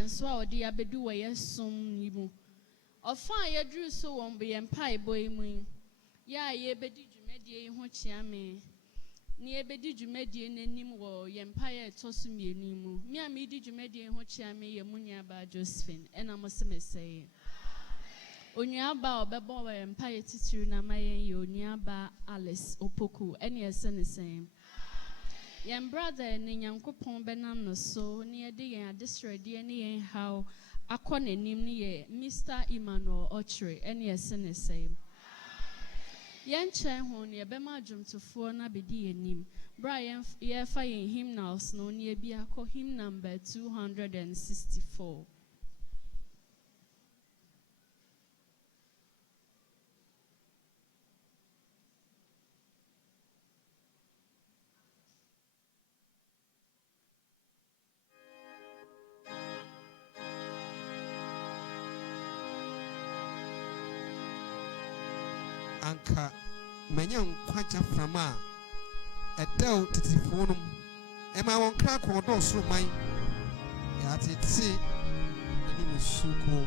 penso a odi abedu wa yesum ni mu ofa yedru so won be yempa eboy mu ya ye bedi dwumedie ho chiame ni ebedi dwumedie nanim wo yempa ye tosu mienu mu mi a mi di dwumedie ho chiame ye munya ba Josephine ena mo se meseye onua ba obebo wa yempa ye titiru na mayen ye onua ba Alice Opoku ene ese ne sen yem brother ni nyankopon benam no so ni ede yen adesrede ni yen how akọ nanim ni ye Mr. Emmauel Okyere ene ese ne sen yen chen ho ni ebema adwumtofo na bedi yenim bra ye fa yen hymnals no ni ebi akọ hymn number 264 anka menya nkwacha frama edel titifonum ema won kra ko do soro man ya tete ni musuko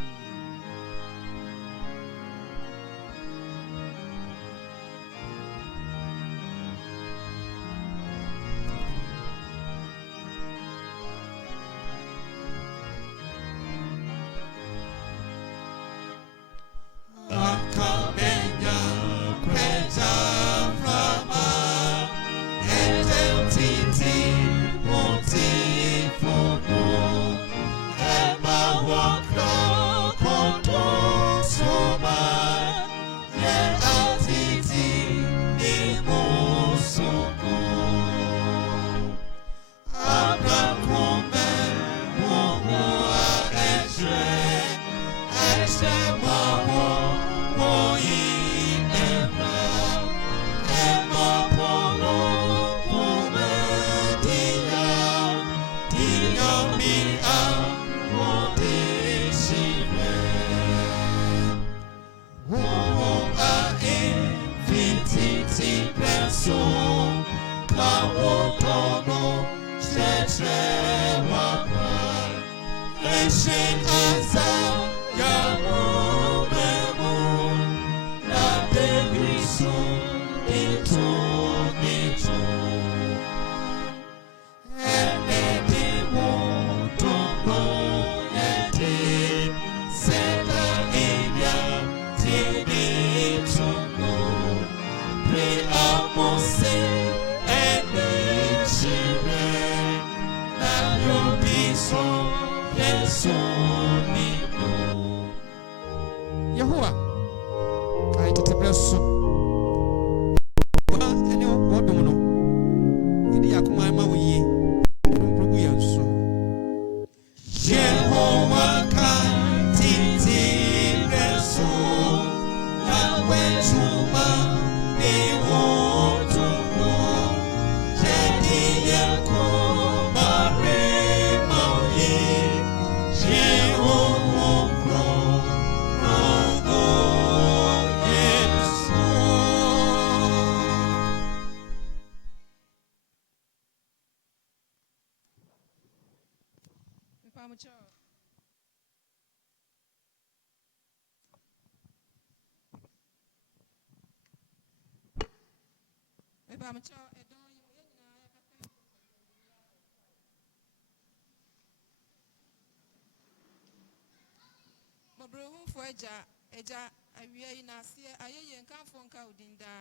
Eja awie ina sie ayeye nkanfo nka udinda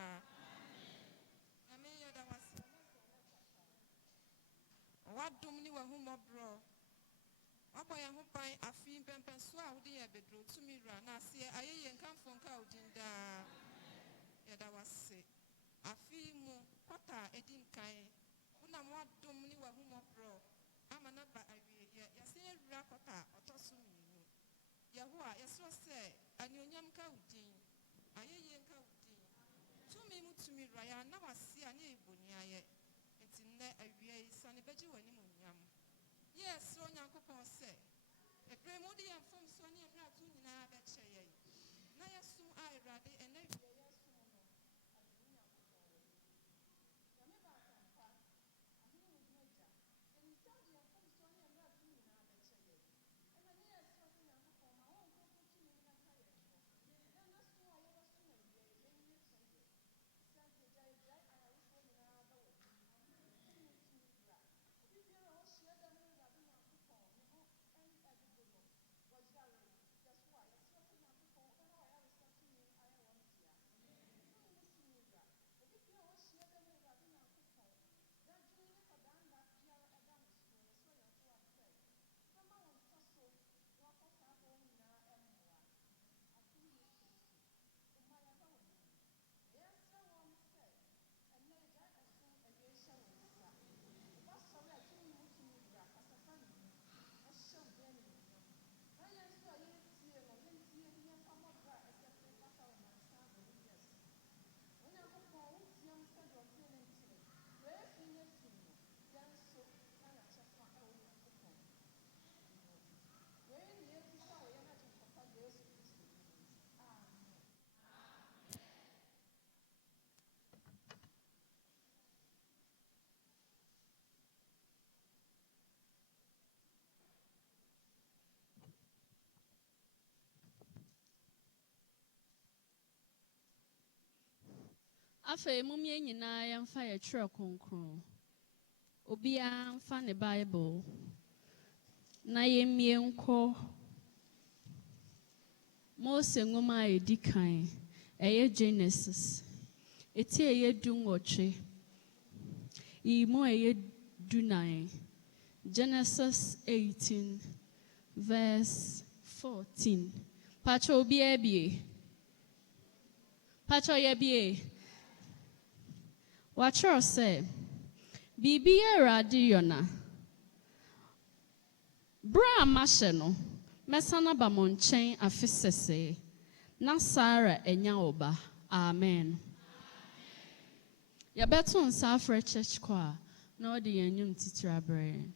amen yada wasi wadum ni wahumobro aboya ho pan afi pempen so a wode ye bedro tumira na sie ayeye nkanfo nka udinda yada wasi afi mu kota edinkan una wadum ni wahumobro amana ba awie ye yase ewura kota otoso minu Yahua yesro se anyonyam ka udin ayeye nka udin tumi mutumi raya na wase ane eboni aye etinne awie isane beji wani munyam yesro nyankopon se ebremu di yamfom so ne emra tu nyina be cheye na yesu a irade ene wie yesu no adu nyankopon yame ba sampa ahini mu meja eni sadi yamfom so ne emra tu nyina be cheye ena Afei mum ye nyinaa yɛmfa yɛtwerɛ kronkron. Obiara mfa ne Bible. Na yɛmmie nkɔ Mose nwoma a ɛdi kan. Ɛyɛ Genesis. Eti ɛyɛ 18. Imo ɛyɛ 19. Genesis 18 verse 14. Pacho obiara bie. Pacho yɛ bie. Watwerɛ sɛ Bibi Awurade yɔna. Bra mahyɛ no. Mɛsana ba mo nkyɛn afe sɛsɛ. Na Sara enya oba. Amen. Yɛbɛto nsa afrɛ church choir na ɔde yɛn nnwom titiri abrɛ.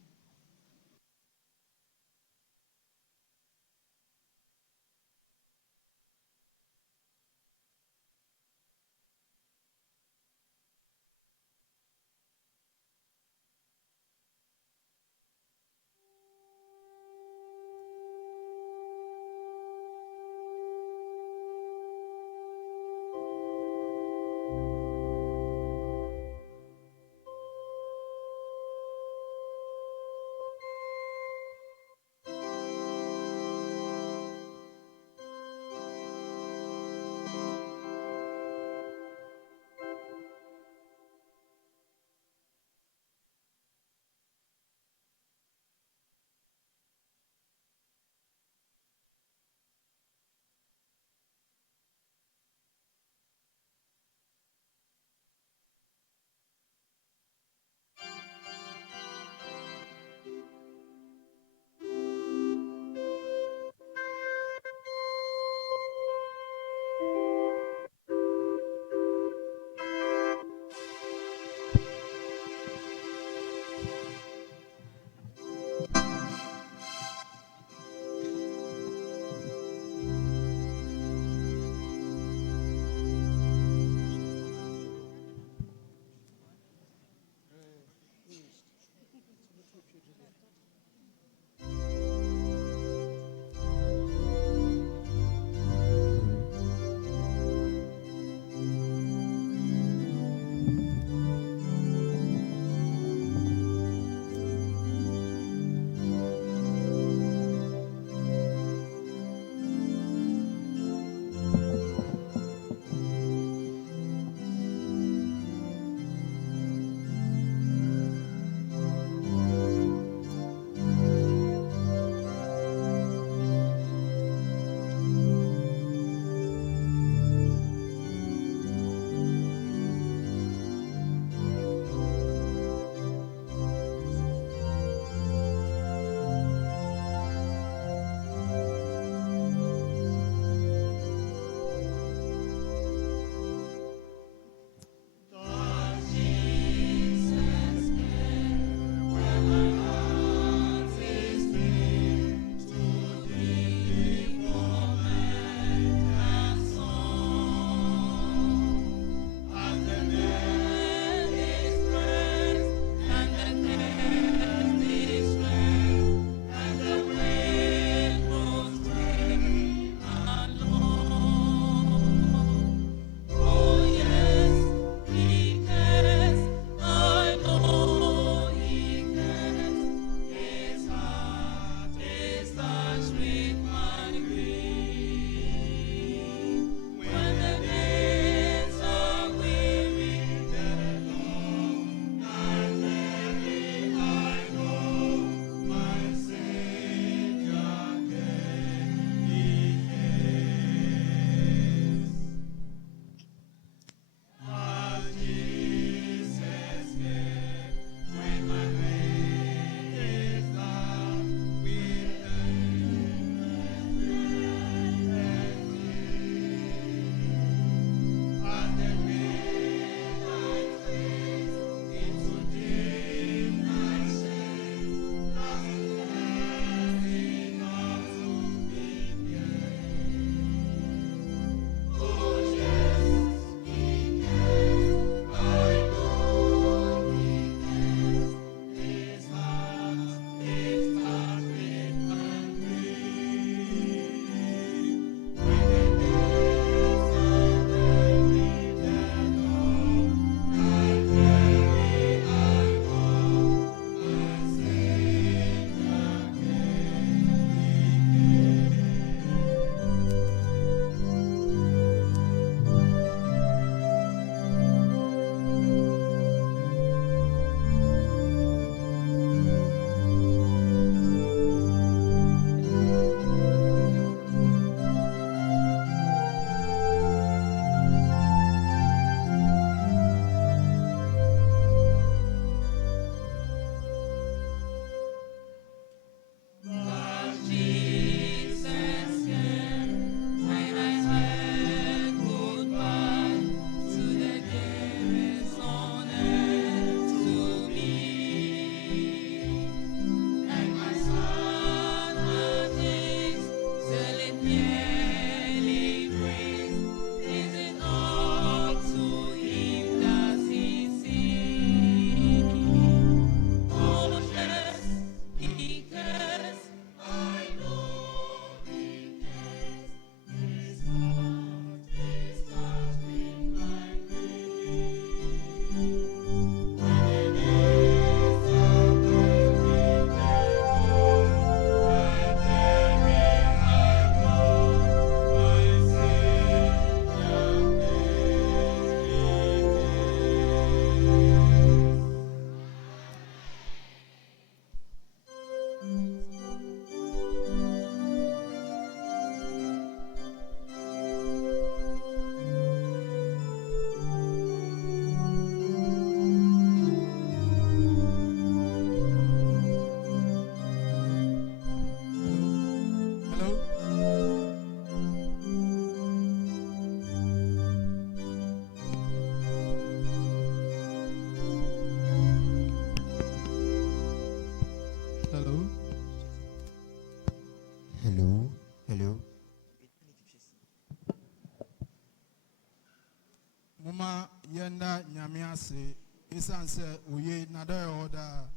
ase isan se oye nada oda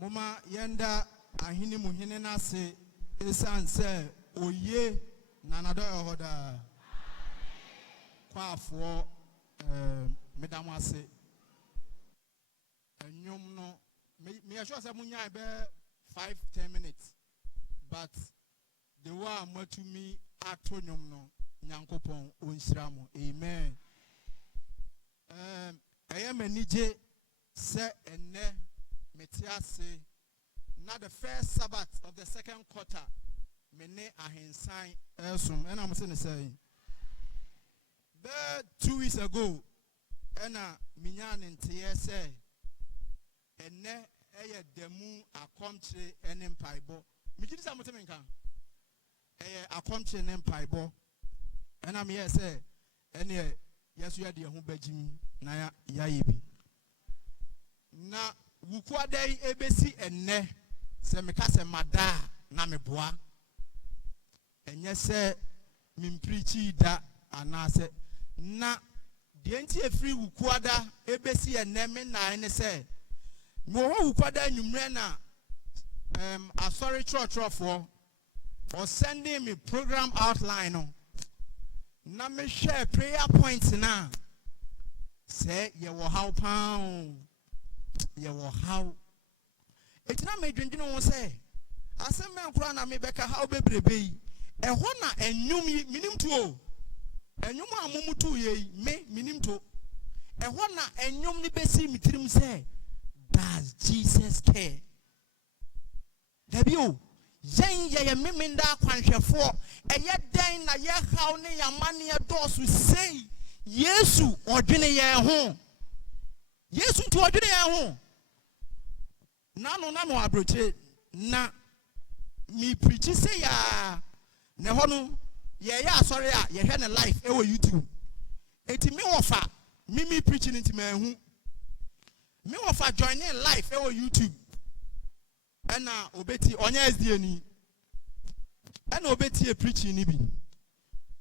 mama yenda ahini muhine na se isan se oye nada oda kwafo medam ase enyom no me sure say munya be 5-10 minutes but the wa matumi atonyom no nyankopon onsira mo amen. I am a nije se ene metiase na the first Sabbath of the second quarter mene Ahinsan elsum and I'm saying 2 weeks ago ena minyan ntiye se ene eye demu akomche ene mpaibo mijidi sa motemenka eye akomche ene mpaibo ena me say ene yesu ya de ho bagim na ya yebi na wukwade ebesi enne se meka se mada na meboa enye se mimprichi da anase na de nti efiri wukwada ebesi enne me na ene se mo ho wukwada anwumre na asori church for or sending me program outline no na me share prayer points na say ye wo how pound ye wo how etina me dwendwene wo say asem me nkura na me beka how bebrebe yi eho na enwum minim to o enwum amum to ye me minim to eho na enwum ni besi mitirim say does Jesus care debio yen ye memenda kwanhwefo eye den na ye haw ne yamane dosu sei Yesu odwene ye ho Yesu nti odwene ye ho na no abroche na mi preach say ya ne ho no ye asori a ye hwe ne live e wo YouTube eti me wofa mi preach nti ma hu me wofa join in live e wo YouTube ena obeti onya SDA ni ena obeti e preaching ni bi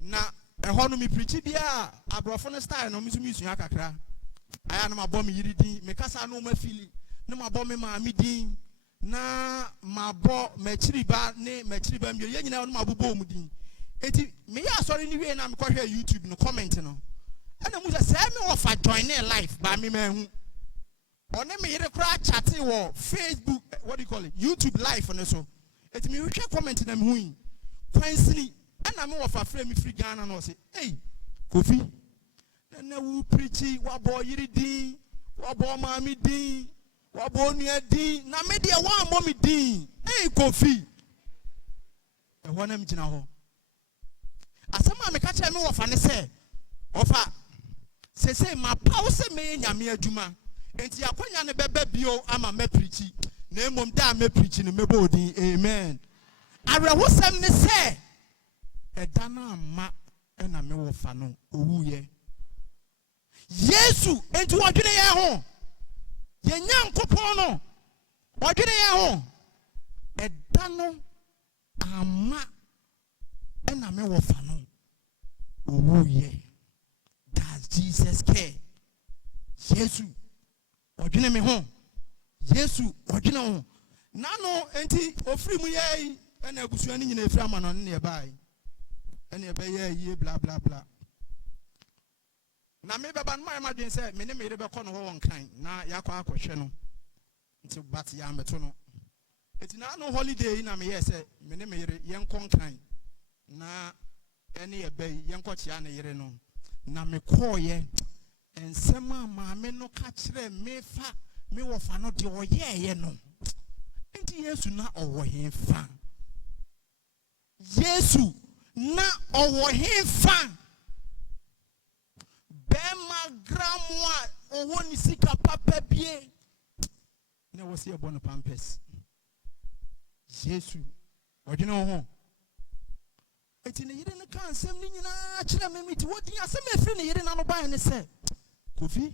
na eho no mi preach bia abrofo no style no misu akakra aya no mabom yiri din me kasa no mafili no mabom me ma din na mabo machiriba mbio ye nyina no mabobo mu din eti me ya sorry ni we na me kohwe YouTube no comment no ena mu say me ofa join in life ba me ma hu one me yire kra chat wo Facebook what do you call it YouTube live on so eti me hwe comment na me hu kwansini ana me wofa frame me free Ghana no say hey Kofi na wu preachi wabo yiri din wabo ma mi din wabo nua din na me de wa mo mi din hey Kofi e ho na me gina ho asema me ka kire me wofa ne say ofa say ma pause me nyame adwuma enti akonya ne bebe bio ama me preachi na emom da me preachi ne mebo odin amen areho sem ne say edana ma ena me wofa no owuye Yesu enti wodwene ye ho ye nyankopon no wodwene ye ho edano ama ena me wofa no owuye does Jesus care Yesu odwene me ho Yesu odwene ho nano enti ofiri mu ye ena agusuan nyina efiri amano ne bai ene ebe ye bla bla bla na me beba no ma dwen say me ne me be kɔ no ho wonkan na yakɔ akɔhwɛ no nti bat ya meto no eti na no holiday na me say me ne me yere yen konkan na ene ebe yen kɔ chia ne yere no na me kɔɔye ensema ma me no ka kyerɛ me fa me wo fa no de oyeye no enti Yesu na ɔwɔ he fa Yesu na owo himfa bema gramwa owo ni sika papa bie na wo se e bono pampers Yesu odwene ho eti ne yire ne kan asem ni nyina kire memiti wodi asem efiri ne yire na no ban ne se Kofi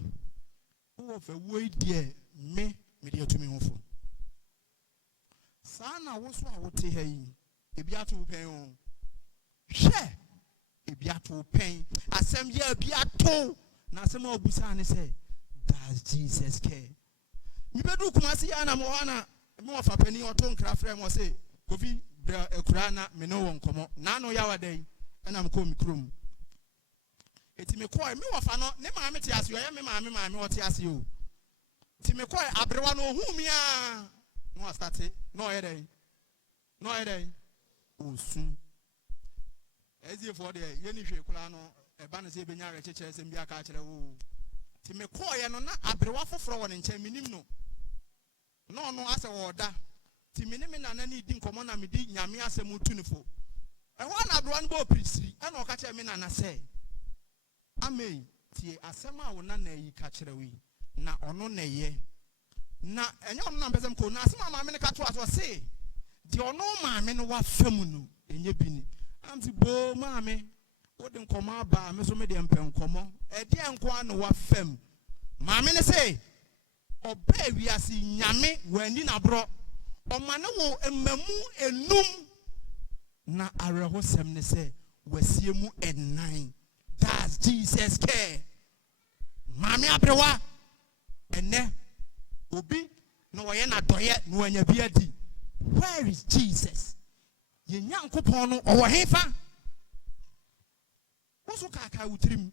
wo fa wo die me de atumi ho fo sa na wo so a wo te ha yi ebi ato pen o hwe ebi ato pen asem ye ebi ato na asɛm a obusa ne sɛ does Jesus care? Me bedu kumasi ana mo ana me wa fapani oto nkra frɛ mo sɛ kofi bra ekura na me no won komo na no ya wadan ana me ko mi krom eti me ko me wa fa no ne maame te ase ye me maame o te ase o ti me ko abrewa no hu mi a no start no ye den osun ezi for de ye ni hwe kula no e ba no se benya re cheche se mbia ka kire wo ti me ko ye no na abrewa foforo wo ne nche minim no no ase wo da ti minim na na ni di nkomo na me di nyame asem utunifo e ho na abrewa no bo prisiri e na o ka kire me na se amen ti asem a wo na na yi ka kire wi na ono na ye na enye ono na bezem ko na asem a maame ne ka to aso se di ono maame no wa famu no enye bini amti bo maame wo de nkomo aba me so me de mpem nkomo e de enko an wa fam maame ne se oba wiase nyame wani na bro o ma ne wo emamu enum na areho sem ne se wasie mu enan. Does Jesus care? Mami abrewa ene obi no wo ye na doye no anya bi adi. Where is Jesus? Ye nyankopon no owo hefa. Wo so kaka utrim.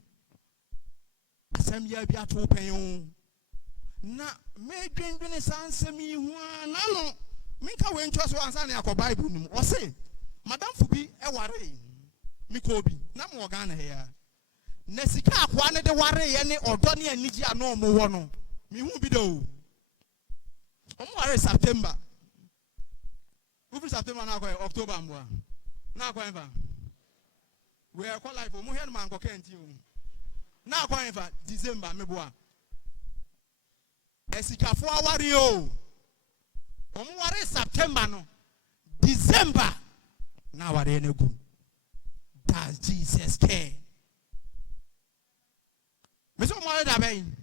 Asem ya bi ato pen na me dwendwene sansem yi hu na no minka we ntwa so ansa na akọ Bible nim. O se madam fubi e ware mi ko bi na mo Ghana here. Nesika akwa ne de ware ye ne odo ne anigi ano mo wo no mi hu bi do o mo ware September September na akwa October mbo na akwa enfa we akwa life o mo he no man ko kenti o na akwa enfa December me bo a esikafo aware o mo ware September no December na ware ne gu. Does Jesus care? Me so mo da ben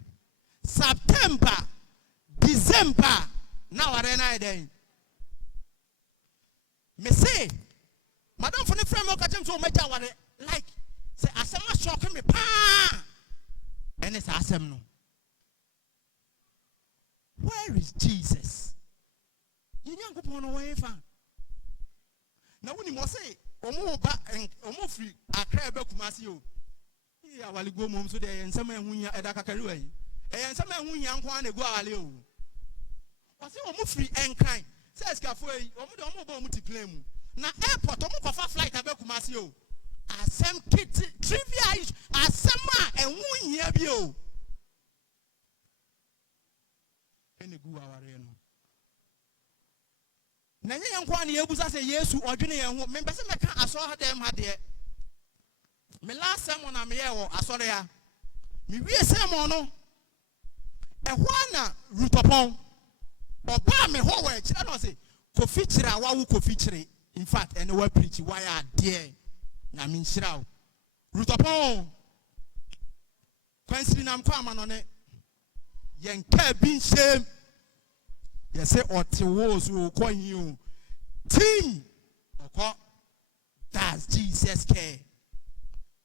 September December na ware na den me say madam for the frame o ka tem so meja ware like say asema shock me pa and it's asem no. Where is Jesus? You nyankopon no way fa na woni mo say omo ba omo free akra be kumasi o ya wali go mom so de ensem ehunya eda kakari wan ensem ehunya nko an egu awale o o say omo free enkran say skafo yi omo de omo ba omo ti plane mu na airport omo kofa flight abekumasi o asem kit trivia is asem a ehunya bi o enegu aware no na nye nko an yebusa say Yesu odwene yen ho me pese meka aso ha dem ha de me last sermon na me ye wo asore ya me wie sermon no e ho na rutopon oba me ho we kire no say kofi kire a wa wo kofi kire in fact ene wa preach why are there na me nhira wo rutopon kwansiri nam kwa ma no ne yen ka bi nshem ye say otewo so ko hin team oko. Does Jesus care?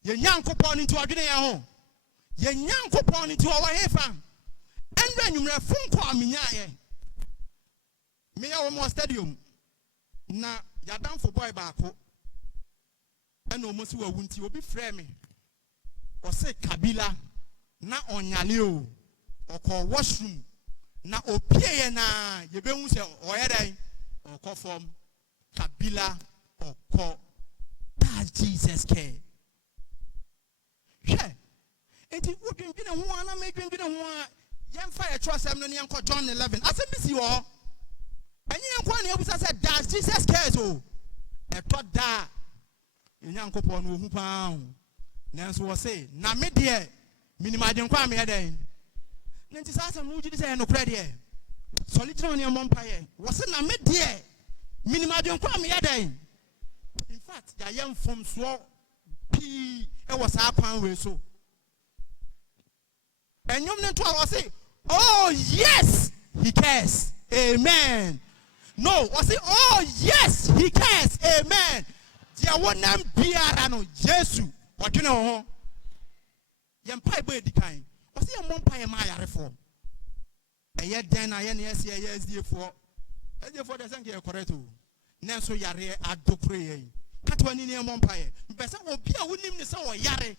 Ye nyankopon nti odwene ye ho ye nyankopon nti owo hefa endo anwumre funko amenya ye me ya wo mo stadium na yadam for boy baako ena o mo si wawu nti obi frɛ me o se kabila na onyale o okọ washroom na opie ye na ye behu se oyedan okọ form kabila okọ. Does Jesus care? Yeah. Enti wo dwendwene ho ana me dwendwene ho a yemfa ye trosem no ne enko John 11 asem bi si wo enye enko na ebusa say does Jesus care so eto da enyankopon no hu pa nanso wo say na me de minimade nkwa me heden nti sa asem wo gidi say no kra de solitary ne mompa ye wo say na me de minimade nkwa me heden. In fact ya yem from so pi e was akwan we so enyom ne to I say oh yes he cares amen. No I say oh yes he cares amen. Dia wonam biara no Jesu odwene ho Yem pie boy decline. Was he a mompire my reform? A yet then I yes, yes, dear for. As therefore, the thank you correct. Nanso yare adopre. Catwani near mompire. Bessa will be a winning the sour yare.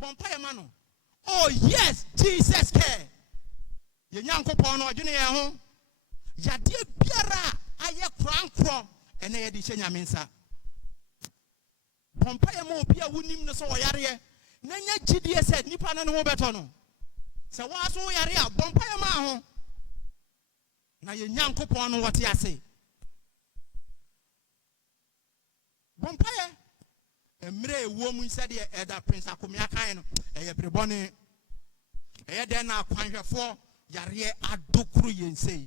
Bompire mano. Oh, yes, Jesus care. Ye nyanko pono junior home. Yadi biara aye kran and they did mensa. Bompire mo be a winning the sour yare. Nanya GDS said Nipan no betono. So what's all yare? Bompire maho. Na ye nyanko pono what ya say. Bompire. Emre woman said ye eda Prince Akumia kaino. Eye brebone. Eye den na kwanhwefo yare adokru yense.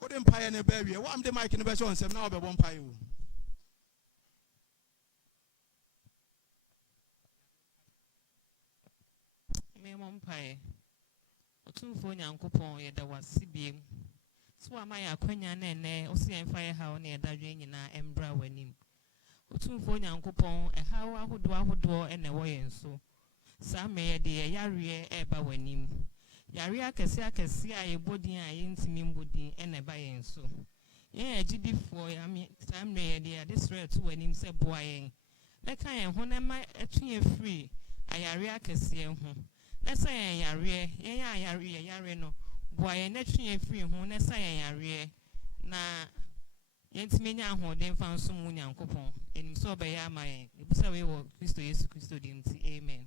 What empire ne baby? What am the mic in the best one? Say now be bompire. Me bompire. Otumfo nyankopon ye da wasibiem. So am I akwanya nene osi emfire ha o na edadwe nyina embra wanim. Otumfo nyankopon ehawo ahodo ene wo yenso. Sa me de yare eba wanim. Yare akese a yebodin a yentimi mbodin ene ba yenso. Yen agidifo yame sam me de this threat to wanim se boa yen. Leka yen ho na ma etue free ayare akese ho. Na sa yen yare no boy netwe free ho na sa yen yare na yentimi nya ho den fa nso mu nyankopon enim so be ya ma yen ebusa we wo Kristo Yesu Kristo dim ti amen.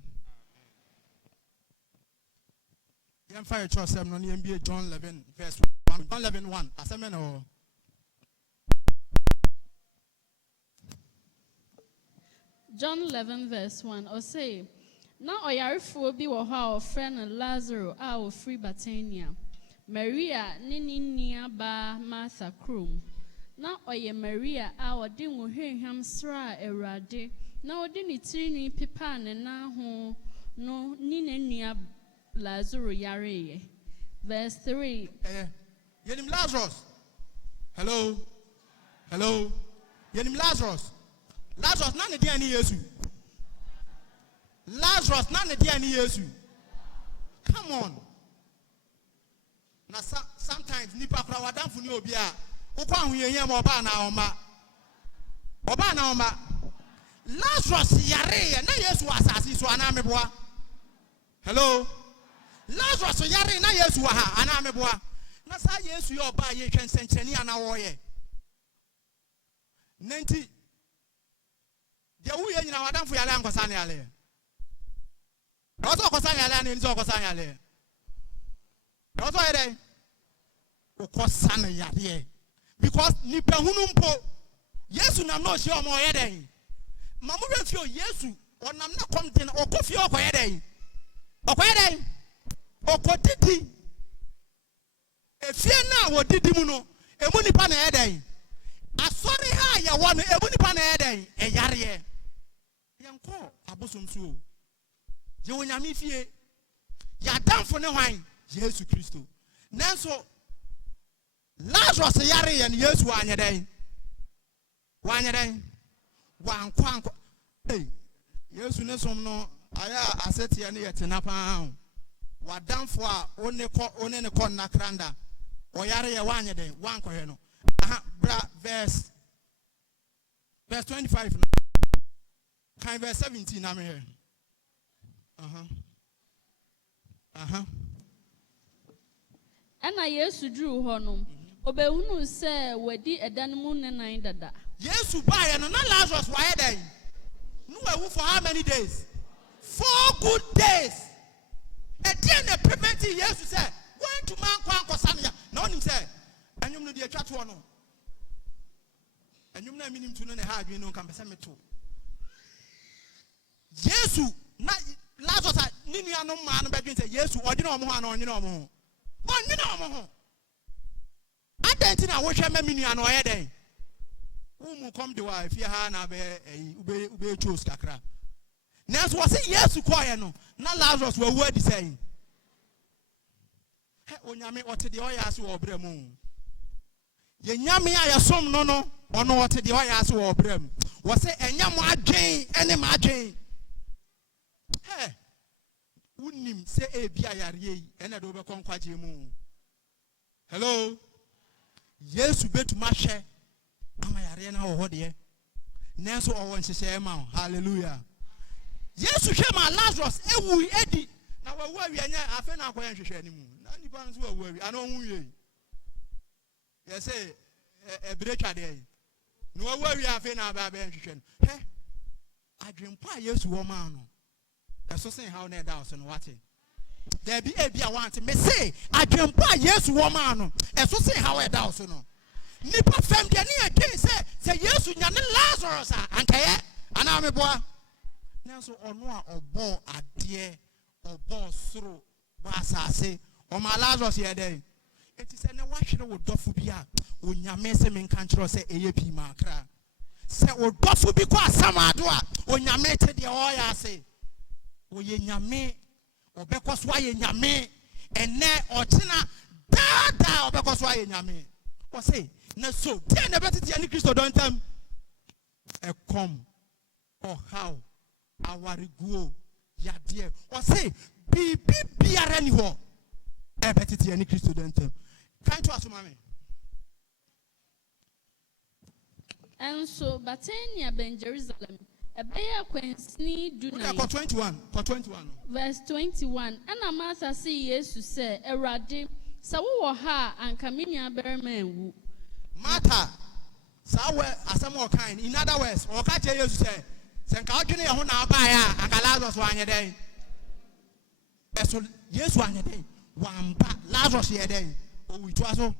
Yem fire church sem no NBA John 11 verse 1 John 11:1 asemen o John 11 verse 1 or say na oyarefo bi wo ha o friend Lazarus a o free Bethania Maria nini nia ba Martha krom na oye Maria a odi nwohwehwam sra Awurade na odi ni tirinwi pepa ne na ho no ni nia Lazarus yare. Verse 3. Yenim Lazarus. Hello. Yenim Lazarus. Lazarus na ne dia ni Yesu. Lazarus na ne dia ni Yesu. Come on. Na sometimes nipa kra wadamfu ni obi a ukwa ahoyeye ma oba na oma. Lazarus yare na Yesu asasi so ana meboa. Hello. Lazarus yare na Yesu ha ana meboa. Na sa Yesu yo ba ye twensencheni ana wo ye. Nenti de wu ye nyina wadamfu yale ankosa na yale. Ozo kosa yale na nzo kosa yale. Ozo yere ukosa na yale. Because nipa hunu mpo Yesu na no hye omo ye den. Mamu refio Yesu onam na komten okofie okoye den. Okoye den. Okodidi. Efie na wo didi mu no emu nipa na ye den. Asori ha ye wo no emu nipa na ye den. Eyare. Yanko abosomsu. Je wonyame fie. Ya damfo ne hwan Yesu Kristo. Nanso Lazarus yare ye Yesu anye den. Wanye den. Wankwanko. Hey. Yesu ne som no aya aseti ne yetena pa. Wadamfo a one ne ko nakranda. Oyare ye wanye den. Wanko he no. Bra verse 25. Kind verse 17 am here. Ana Yesu duru ho no obehunu se wadi edanmu nenan dada. Yesu buy no na Lazarus why then? No ewu for how many days? 4 good days. And then the preventing Yesu said, going to man kwa samia. Na onim say, anyum no de atwa to no. Anyum na minim tu no ne ha adwen no kan pese meto. Yesu na Lazarus ni nua no ma no bedwen say Yesu odwene omo ho ana onwene omo ho. Onwene omo ho. Adenti na wo hwe ma minua no oye den. Umu come the wife here na be ube chose kakra. Nanso wo say Yesu koye no na Lazarus we wu adi say. He onyame ote de oya ase wo bra mu. Ye nyame a yesom no no ono ote de oya ase wo bra mu. Wo say enyam adwen ene ma adwen. unim se ebi ayare ena do be konkwaje mu. Hello. Yesu betuma hwe ama yare na wo hode. Nenso owo nhyehyɛ ma. Hallelujah. Yesu hwe ma Lazarus ewu edi na wawu awianya afa na akoya nhyehyɛ ni mu. Na nipa nso wawu awi ana ohun wie. Yes say ebretwa de. No wawu awi afa na aba nhyehyɛ no. He adwempa Yesu wo ma no. Eso say how na da so no wate. There be a want me say adwempa Yesu wo ma no. Eso say how e da so no. Nipa fam de ne again say Yesu nya ne Lazarus ankaye ana me boa. Nanso ono a obo ade obo soro ba asase o ma Lazarus ye dey. Enti say ne wahwere wo dofo bi a onyame se me nka nkyero say eye pi ma akra. Say wo dofo bi ko asamado a onyame te de o ya ase. Oye nyame obekos wa ye nyame ene otina da obekos wa ye nyame. O say na so dey na betiti ani Kristo don tam e come or how our go ya dear or say bibi biara ni ho e betiti ani Kristo don tam kan to asoma me. And so Batania ben Jerusalem Ebeya kwensni dunai. 21. Verse 21. Ana Martha see Jesus say, Erade, sa wo ha anka me nua barima enwu. Martha, sawe asamo kind. In other words, o ka che Jesus say, se nka odwene ye ho na aba ya anka Lazarus wa anye den. Eso Jesus anye den. Wamba Lazarus ye den. O wi to aso.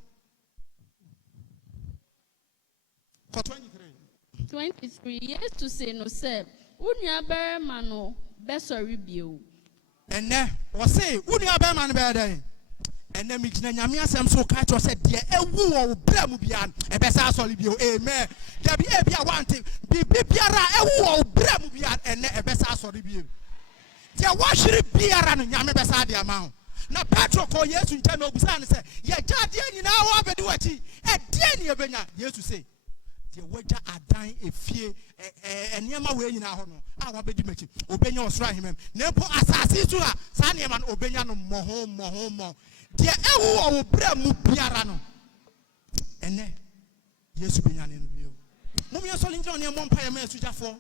23. Yes to say no say. Unya barima no be sorry bio. Ene o say unya barima no be den. Ene mi gina nyame asem so ka to say de ewu wo bra mu bia e be sa sorry bio. Amen. There be e bia want bi biara ewu wo bra mu bia ene e be sa sorry bio. De wa hwere biara no nyame be sa de ama. Na Petro ko Yesu nche na obusa ne say ye jade nyina wo abedi wachi e de ne ye benya. Yesu say the wager adan efie eniema we nyina ho no a wabedi machi obenya osoro ahemem na po asase so a sa niema no obenya no mo de ewu wo bra mu biara no ene Yesu benya ne no bio mum ye so linjo ne mo mpaye ma asujafo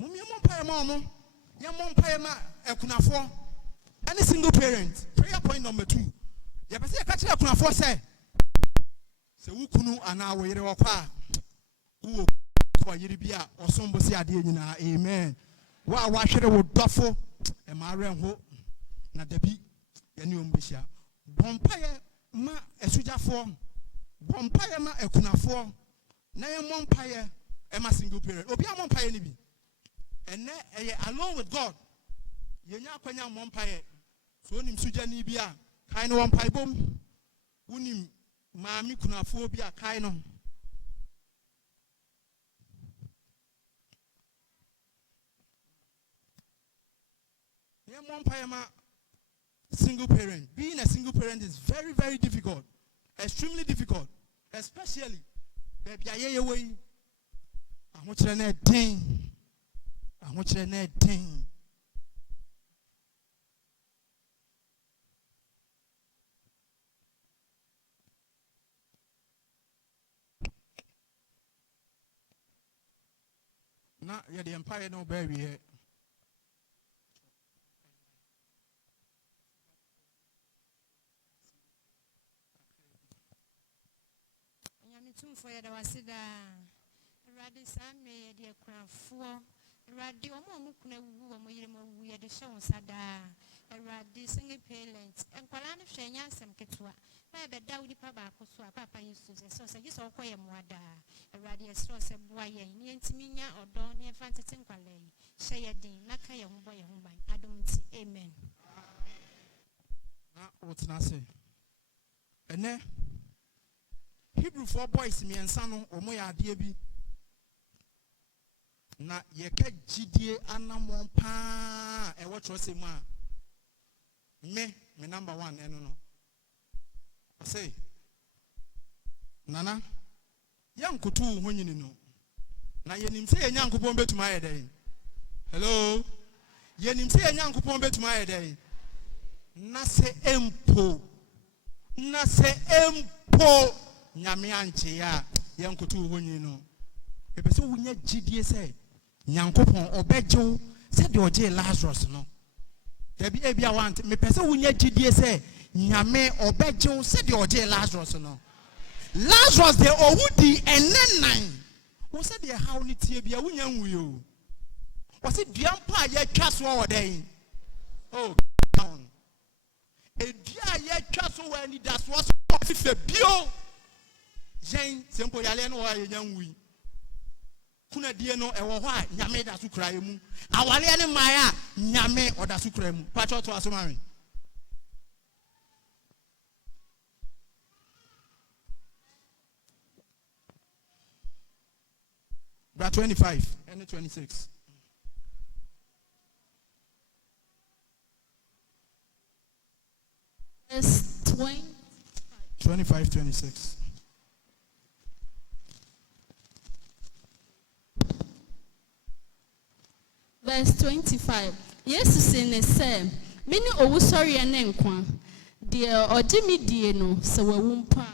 mum ye mo mpaye ma omo ye mo mpaye ma ekunafo any single parent. Prayer point number 2 ye pese ye ka kire ekunafo say se wukunu ana wo yire wokwa wo ko yire bia osombo si ade nyina. Amen. Wa hwere wo dofo e ma renho na dabi ye ne ombehia bompaye ma esujafo bompaye ma ekunafo na ye mompaye e ma single parent obi a mompaye ni bi ene eye alone with God ye nya kwanya mompaye so onim suja ni bia kai no mompaye bom unim Mami kuna phobia kaino. Single parent. Being a single parent is very, very difficult. Extremely difficult. Especially baby aye way. I want you to ding. Na ya the empire no baby here. Nyamitum for ya da wasida. Radi same de krafo. Radi omo kuna wu omo yire mo wu ya de hye wonsada. Radi single parent. Enkwala no hwe nya asem ketwa. Ba be da wudi pa ba akoso papa Yesu so say Jesus okoye moada. Radi esro se boa ye ni ntimi nya odo ni emfa ntete nkwala yi. Hye ye din na ka ye ho boye ho ban. Adom ti amen. Na otina se. Ene Hebrew 4 boys mi ensa no omo ya ade bi. Na ye ka gidie anamon pa e wo trose mu a. Me number 1 eno no. Say, Nana, young kutu when you know. Now, you say a young kupon bet to my day. Hello, Yenim se Nyankopon betuma ayede. Na se empo nyame anche ya yankoto honyi no. Ebe se wunya gidie se Nyankopon obegyew se de oje Lazarus no. Debi ebia want me pese wunya gidie se nyame obegyew se de oje Lazarus no. Lazarus de owudi enenan. Wo se de haw ni tie bia wunya nwuyo. Wo se duampa ya twa so oden. Oh down. Edia ya twa so wa ni da so fife bio. Jen sempo yale no wa yenya nwui. Kuna die no ewo ho a nyame da so kra emu. Awale ne maya nyame oda so kra emu. Pa cho to asomame. Verse 25 and 26. Verse 25, 26. Verse 25. Yes, in a say, many owu sorry and enkwa. Dear or Jimmy Dieno, so a wumpa.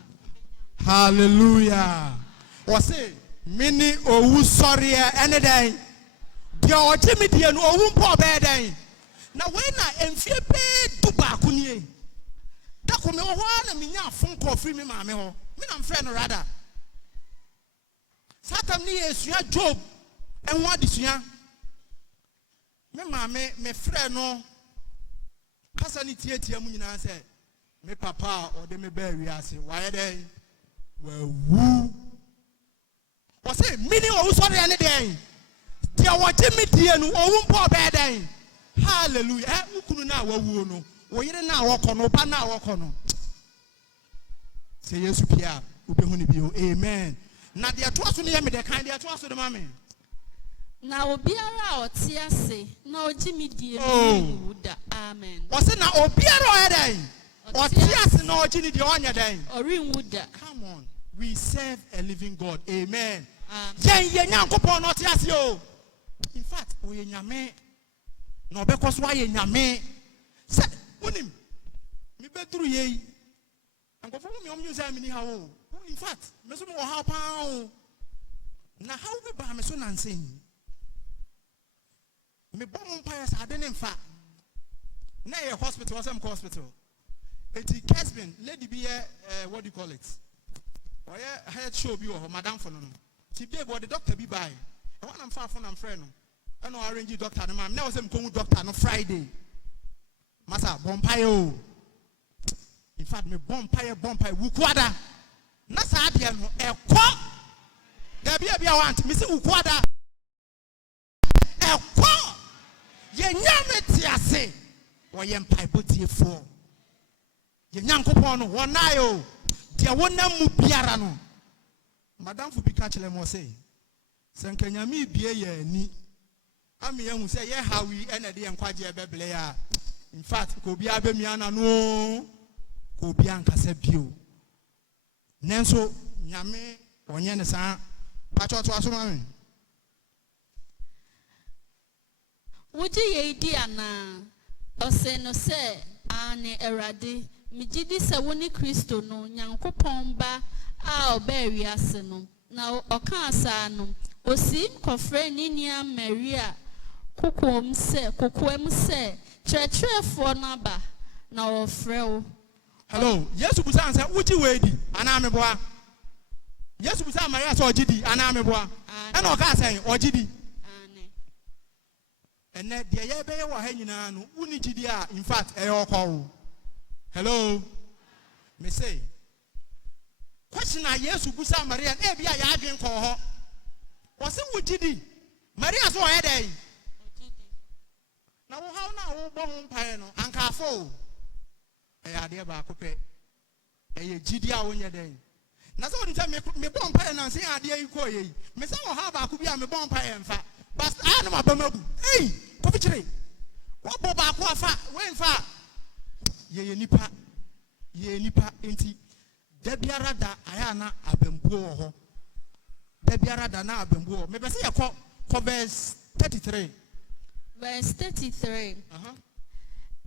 Hallelujah. Was it many owu sorry any day? Dear or Jimmy Dieno, wumpa bed. Now when I am fear paid to Bakunie. That come over and me phone call free me, mammy. Me, I'm friend rather. Satan is your job. And what is ya? Me, mammy, me friend no. Casanity, Munina said, me papa or de me bury us. Why they? Well, woo. Was it many or sorry any day? Dear what Jimmy Dean, or wumpa bed. Hallelujah. Who now woo no. We na walk on, open now walk on. Say yes, Pia, Ubehuni, amen. Now, they are to us, me the kind they are to us, the mammy. Now, Obiara or Tiase, no Jimmy dear, amen. Was it now Obiara day? Or Tiase, no Jimmy the on your day? Or Ringwood, come on, we serve a living God, amen. Yen Yankopon not Tiasio. In fact, we in Yame, no, because why in Yame? Said, Unim, me better ye. And go for me on museum in how. In fact, Mesmo how pound. Now, how we buy me son and sing? Me bomb pires are then in fact. Nay, a hospital, some hospital. It's Casbin, lady be a what do you call it? Or a head show you or Madame for no. She be what the doctor be by. And when I'm far from I'm friend. I know I arrange you doctor, and I'm now some doctor on Friday. Masa bompayo. In fact, me bompayo wukwada. Nasa adia no ekwa. There be a want me say wukwada. Ekwa. Ye nyame tiase. Wo ye mpai botie fo. Ye nyankopon no wonayo. Dia wonam mu biara no. Madam fu bi ka chele mo say. Senkanyami bie ye ni. Ami ehun say ye hawi ene de enkwaje beble ya. In fact, Kobi Abemiana no Kobi Ankasa bio. Nenso Nyame Onyen San Pacho to Asumami. Would ye diana or say no say Anne Eradi, Mijidi Sawuni Christo no, Yanko Pomba, our berry aseno. Now Okasano, Osim Cofre Ninia Maria, Kukum se. Church for number now frail. Hello, yes, we answer, would you wait? Anameboa. Yes, we say Maria or Gidi, Anameboa. And Okasa or Gidi. And that the Yabe were hanging on, Unigidia, in fact, a call. Hello, me say. Question I yes, we say Maria and Abia Yagin call her. Was it with Gidi? Maria saw a day. Now how now bomb pano and careful. A dear Bacope. A Gidia on your day. Now so tell me bomb pano and say, I dear you call ye. Miss how I could be a bomb pie and fat. But I know my bomb. Hey, Copitre. What Boba Quafa went far. Ye nipa inti. Debiara da Ayana Abembo. Debiara da na Abembo. Maybe say a verse 33. Verse 33. Uh-huh.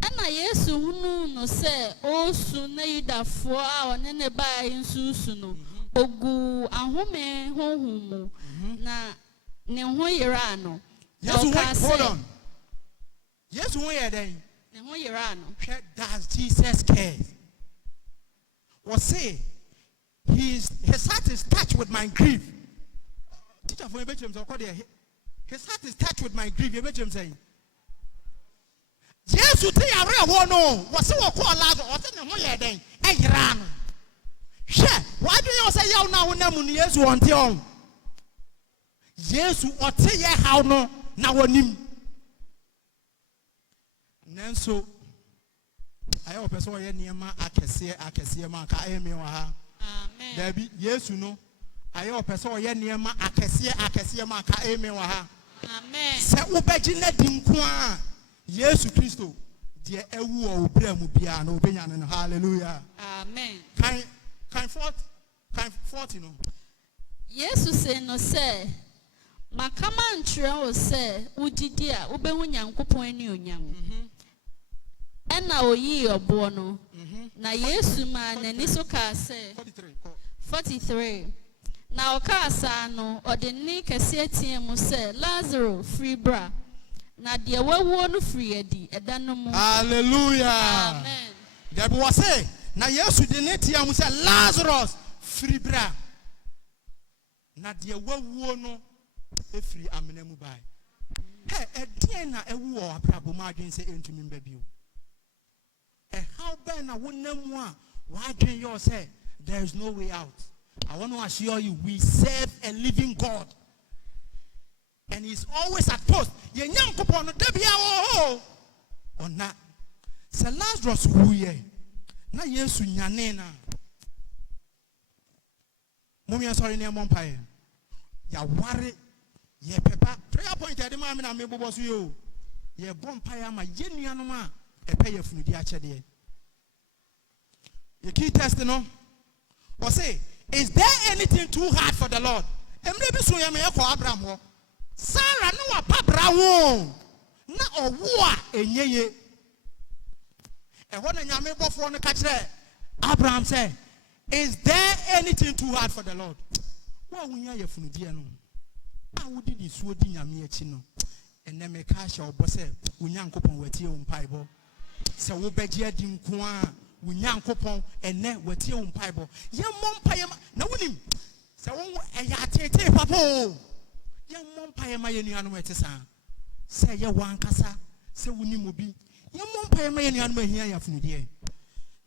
Ana Yesu hunu no se osu na Yudafo a one ne ba nsusu no ogu ahome honhum na ne ho yera no. Yes, hold on. Yes, who are they? Ne ho yera no. Does Jesus care? Was say his heart is touched with my grief. Teacher for his heart is touched with my grief. You bet saying. Yes, you think I real no. Was so called love or the more day. Hey, ran. Sure. Why do you say you now when yes you want to? Yes, what say how no now on him. Nanso I hope so ye niema akese ma ka eme wa ha. Amen. Dabi Yesu no. I hope so ye niema akese ma ka eme wa ha. Amen. Se ubeji na di nko a Yesu Kristo de ewu o obra mu bia na obenya no. Hallelujah. Amen. Kind 40 no. Yesu say no say makama nkyerɛ wo sɛ wodidi a wobɛhu Nyankopɔn ani onyam. Ɛna oyi ɔboɔ no. Na Yesu ma n'ani so kaa sɛ 43. Na ɔkaa saa no ɔde ne kɛse ateɛ mu sɛ Lazaro firi bra. Na deɛ wawuo no firi adi ɛda no mu. Hallelujah. Amen. That was say na Yesu de ne teɛ mu sɛ Lazarus firi bra. Na deɛ wawuo no efiri amena mu bai. Hey, ɛdeɛ na ɛwu wɔ abrabɔ mu adwen sɛ entumi mba bio. How bad na wonam a wadwen you say there is no way out. I want to assure you we serve a living God. And he's always at post. Ye nyankopɔn no da bia wo ona. Sɛ Lazarus wuye na Yesu nyane na. Mommy sorry na mo mpae. Ya ware ye pepa prayer point ade ma me na me bobo so yo. Ye bom mpae ama ye nuanom a epe ye funudi akyede. Ye key test no. Or say, is there anything too hard for the Lord? Emre bi so ye me ekọ Abraham ho. Sarah no wa pabra wo. Na owo a enyeye. Ehọ na nyame bofo no ka kire Abraham say, is there anything too hard for the Lord? Wa wunya ye funudi no. A wodi di suo di nyame achi no. Ene me ka sha obo say, unyankopon watie wo mpaebo. Se wo beje adi nko a unyankopon ene watie wo mpaebo. Ye mo mpae na wonim. Se wo eya tete papa o. Ye mo mpae ma ye nuanom etesa. Se ye wankasa se wonim obi. Ye mo mpae ma ye nuanom ahia ya funudie.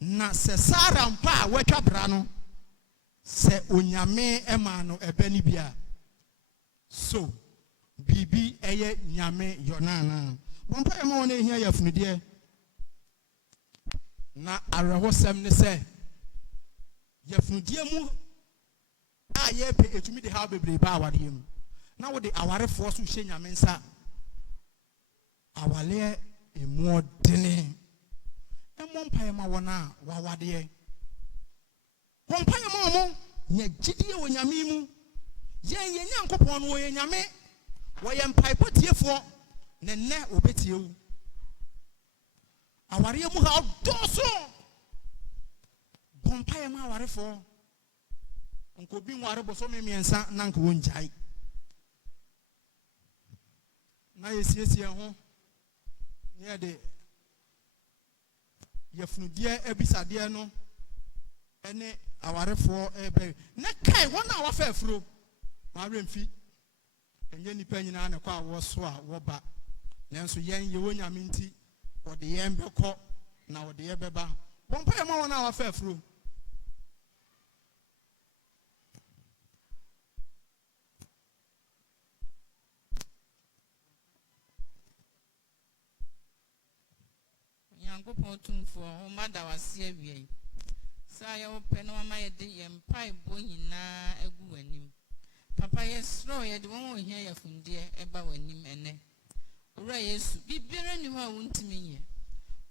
Na se Sarah mpa watwa bra no. Se onyame ema no ebe ni bia. So bibi eye nyame yonana. Bompa ema wona ehia ya funudie. Na arahosem ne se ya funudie mu a ye pe etumi de ha bebre ba aware mu. Na wo de aware fo so hye nyame nsa. Awale emodene. Emo mpa ema wona wawade. Bompa ema mo nya gidie wo nyame mu. Ye nyankopon no ye nyame. Wo ye mpa potiefo ne ne obetie wu. Aware mu ha doso. Bompa ye ma aware fo. Nko bi nware boso me miensa na nko wonjai. Na yesiesie ho. Ne de ye funudie ebisade no ene aware fo ebe. Na kai wona wa fa afuro. Ma remfi. Enye nipa nyina na kwa wo so a wo ba. Nanso yen ye wonyame nti o de yen beko na o de ye beba. Bompa ye ma wona wa fa afuro. Nyankopɔn tumfo o mada wase awie. Sa ye ope no ma ye de ye mpai bo nyina agu wanim. Papa yesro ye de won ohia ya fundie eba wanim ene. Ora Yesu bibere ni ho a wontimi nye.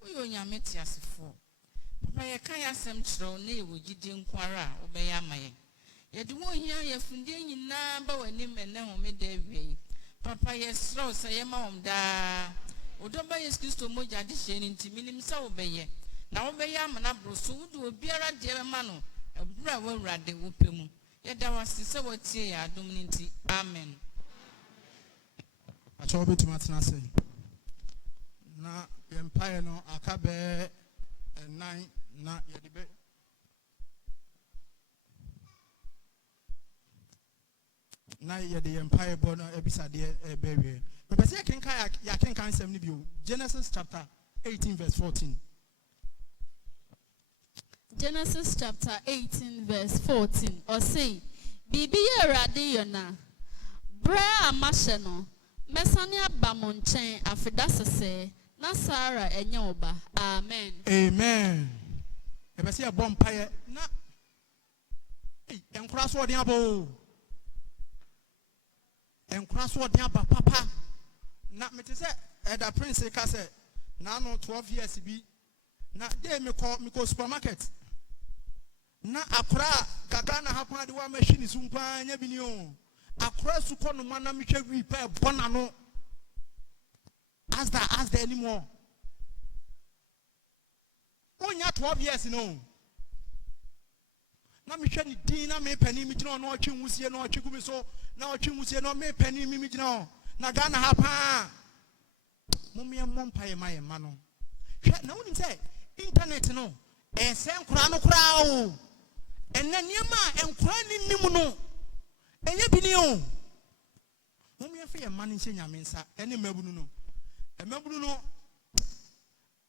Oyo nyame te asefo. Papa ye kan yasem kyerɛw na ye wogide nkwara a obeya amaye. Ye de won ohia ya fundie nyina ba wanim ene ho me da awie. Papa yesro sa ye ma wom da Odoba Yesu Kristo moja de hye nti minim sɛ wobɛyɛ. Na wobɛyɛ amana bro so wo de obiara de ma no. Ebura wo wrade wo pemu. Yɛda wase sɛ wɔtie yɛ adom nti. Amen. Acho be tumatena say. Na empire no aka be 9 na yɛde be na yɛde empire bo no ebisade ebewe. Me pese ya kenkan nsɛm ni bio. Genesis chapter 18 verse 14. Genesis chapter 18 verse 14. Or say, Bibi Erade yona. Bra amashe no. Mesani aba mo nkyɛn afeda sese na Sarah enye oba. Amen. Amen. E be say bɔ mpaye na enkura so ɔden abo. Enkura so ɔden aba papa. Na mete sɛ Eda Prince ka sɛ na no 12 years bi na dey me ko supermarket. Na akura gaga na hapan de wa machine sumpa nya bi ni o. Akura su ko no mana me hwe wi pa bona no. As there anymore. Onya 12 years no. Na me hwe ni din na me pani mi gina no otwe nwusie no otwe gumi so na otwe nwusie no me pani mi gina na ga na hapan. Mummy mompa ye ma no. Hwe na woni say internet no e se nkura no kura o. Enne niema enkura ni nim no. Enye bi ni o. Mummy afa ye ma no nche nyame nsa ene mabunu no. E mabunu no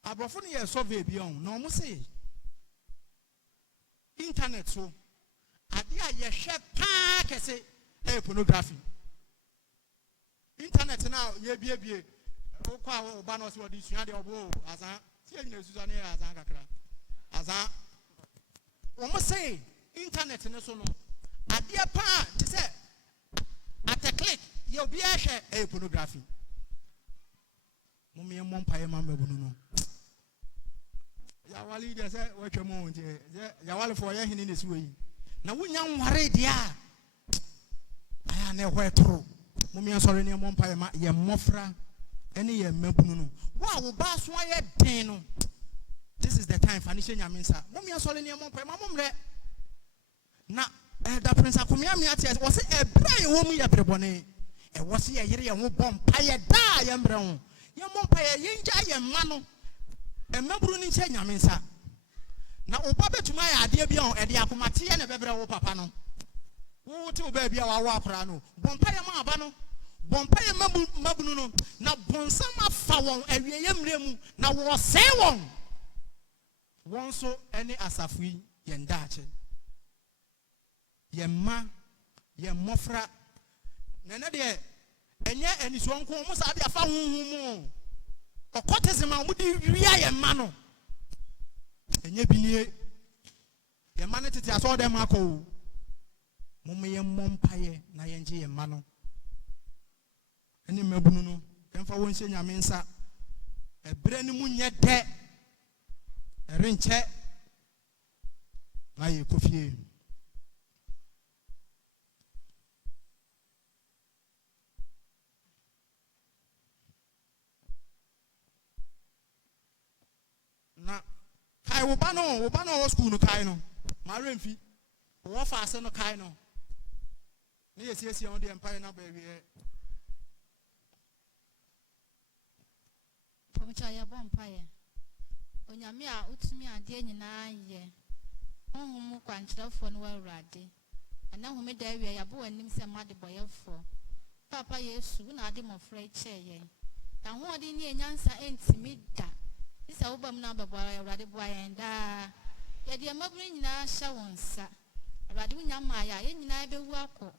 abrofo no ye survey bi on na omo say internet so ade a ye hwe pa kese e pornography. Internet na ye bie o kwa o ba no se odi sua de obo azan se nyina suza ne azan kakra azan omo say internet ne so no ade pa ti say at a click ye obi a hwe e pornography. Mummy mompa ye mama bunu no ya wali de say watwemo nti ya wali for ye hini ne suwe na wunya nware dia aya na ehwe toro. Mummy ansori ne mompa ye ma ye mofra ene ye mabunu no wa wo ba so aye den no. This is the time fanishe nyaminsa. Mummy ansori ne mompa ye ma momre na da prince akomia me ati wo se ebra ye wo mu ye brebone e wo se ye yire ye ho bompa ye da ye mbre ho ye mompa ye yinja ye ma no e maburu ni nche nyaminsa na oba betuma ya ade bia on e de akomate ye ne bebre wo papa no wo te oba bia wa wa akora no bompa ye ma aba no bompa ye mabunu no na bonsam afa won awie ye mre mu na wo se won so ene asafui ye ndaache ye ma ye mofra nene de enye eniso nko mo sa de afa huhumu okotezema mo di wia ye ma no enye binie ye ma ne tete aso de ma ko mo ye mompaye na ye nje ye ma no eni mabunu no emfa won hye nyame nsa ebre ni mu nye de erinche na ye kofie. Na kai wo ba no school no kai no ma remfi wo fa ase no kai no ne yesiesie on the empire na ba wie Pomcha ya bompaye onyame a utumi ade nyina ye honhom kwankyerefo no wawrade ana home da wie ya bo anim se made boyefo papa yesu na ade mofra cheye ya ho ade ni enyansa entimi da isa obam na babo awrade bo ayenda ya de mabru nyina hya wonsa awrade unyama ya ye nyina bewu akọ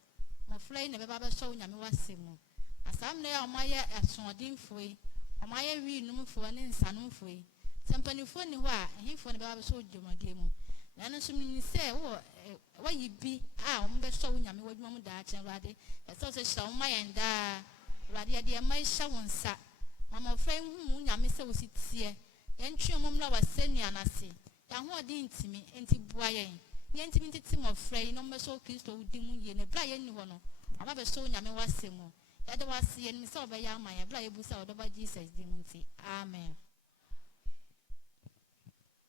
mofra ne beba be so unyame wasemu asamne ya omaye asodinfoi omaye wi numfo ne nsanumfoi sempanifo ni ho a ehifo ne beba be so dwumade mu na no sum se wo yibi a o mbe so unyame wadwuma mu da achen awrade so se hya omayenda awrade ya de mai hya wonsa mama ofra hu unyame se wositie yentwe momla waseni anase ya ho odi ntimi enti bua yen yentimi ntiti mofra yi no mbe so Kristo udi mu ye ne bra ye ni ho no ama be so unyame wasemu Yada was seeing me so by Yama, a bloody busa over Jesus, dignity. Amen.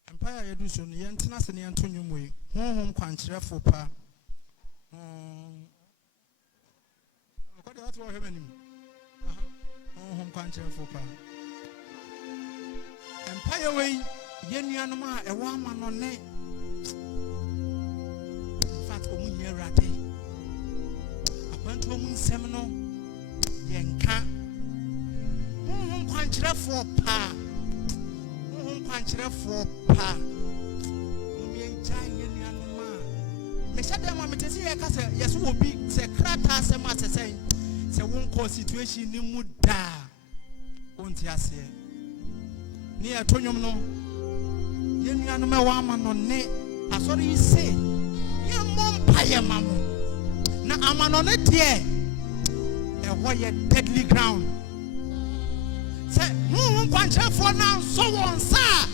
Empire Eduson, Yantinas and Antonium way, home quanchra for pa. What happening? Home quanchra for pa. Empire way, Yenianoma, a woman on net. Fat woman here at day. I went home in seminal. Yanka. Home quanchra for pa. Quanchra for pa. Yes, will be the crata sema say. Se won cause situation ni mu da. Won't ya say? Ni atonyom no. Ye nuanu me wa ma no ne. Asori say. Ye mom pa ye mamu. Na amano ne de. E ho ye deadly ground. Say won kwanche for now so won sa.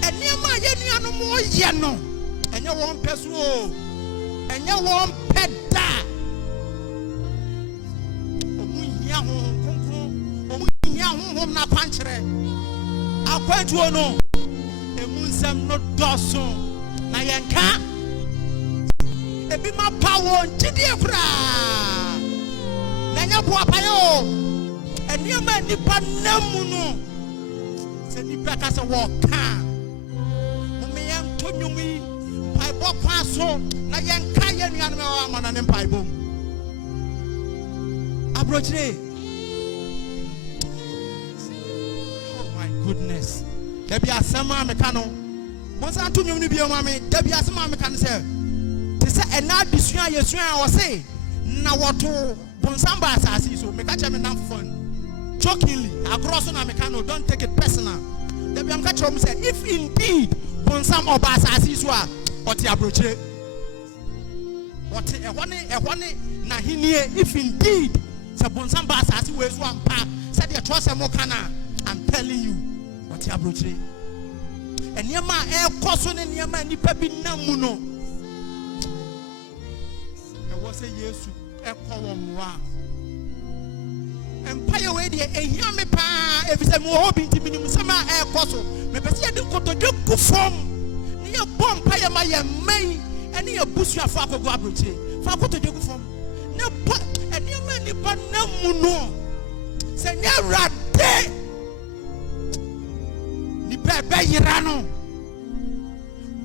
Eniema ye nuanu mo ye no. Enye won peso o. Enye won peda. Na panchere akwantuo no emunsam no doso na yenka ebi ma pawo ntidie kura na nya bo apayo eniema nipa namu no se nipa ka se wo ka mumeya ntonyumi paibo kwaso na yenka ye nuanu me wa amana ne paibo abrochire. Goodness. There be a summer mechano. Once I told you to be a mammy, there be a summer mechanic. They say, and now this year, yes, I was saying, now what to Bonsamba Sassi, so make a enough fun. Jokingly, across on a mechano, don't take it personal. There be a catch home said, if indeed Bonsam or Basassi, what the abroche, what a one, Nahini, if indeed, Sabonsam Basassi was one pa, said your trust and mokana. I'm telling you. Abroche and yama air coson and yama nipa bi namuno. There was a yesu echo wa. Empire way there a yame pa if it's a more binti minimum summer air coso. Me pesi adi koto joku form. Ni a bomb paya ma ya may and ni a bush ya fa ko abroche. Fa koto joku form. Na pa and yama nipa namuno. Se nya rade. Bebe yirano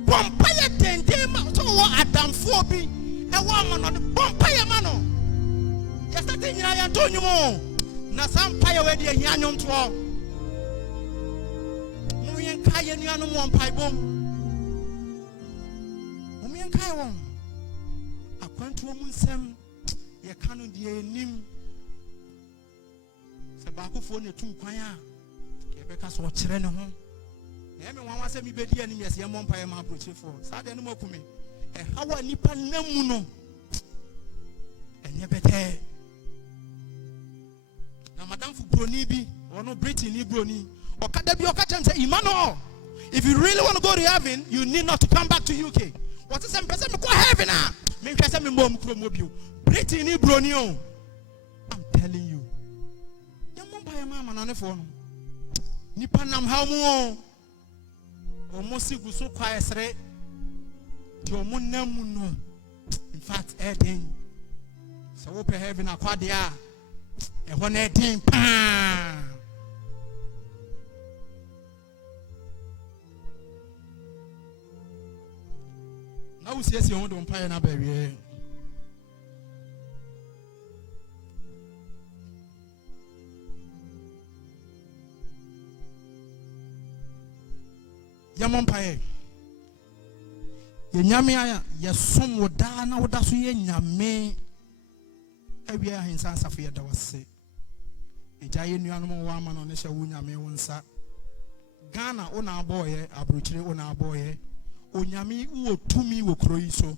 Bompaya tende ma so wo adamfo bi e wo ma no bompaya ma no yesate nyina ya tonyu mo na sampaya we de hia nyonto mu yen kaye nuanu mo mpai bom mu yen kaye won akwantu mu nsem ye kanu de enim se ba kofo ne tu kwan a ye beka so kire ne ho. Emi wan say me bedi anim yes ye mompa ye ma approach for sa de no makumi e hawa nipa namu no enye bete na madam fu broni bi ono Britain ni broni okada bi okata say Emmanuel, if you really want to go to heaven you need not to come back to UK. What is some person go heaven ah me hwese me mom kromo bio Britain ni broni o. I'm telling you ye mompa ye ma manane for no nipa nam ha mu almost so quiet, your moon. In fact, Edding. So, open heaven a quadia. And one 18 pounds. Now, says you don't pay a barrier. Yamompae ye nyame aya ye som woda na woda so ye nyame awia Ahinsan safo ye da wase eja ye nuanom wa ama no ne hye wo nyame wo nsa Ghana ona aboye abrochire ona aboye onyame wo tumi wo kro yi so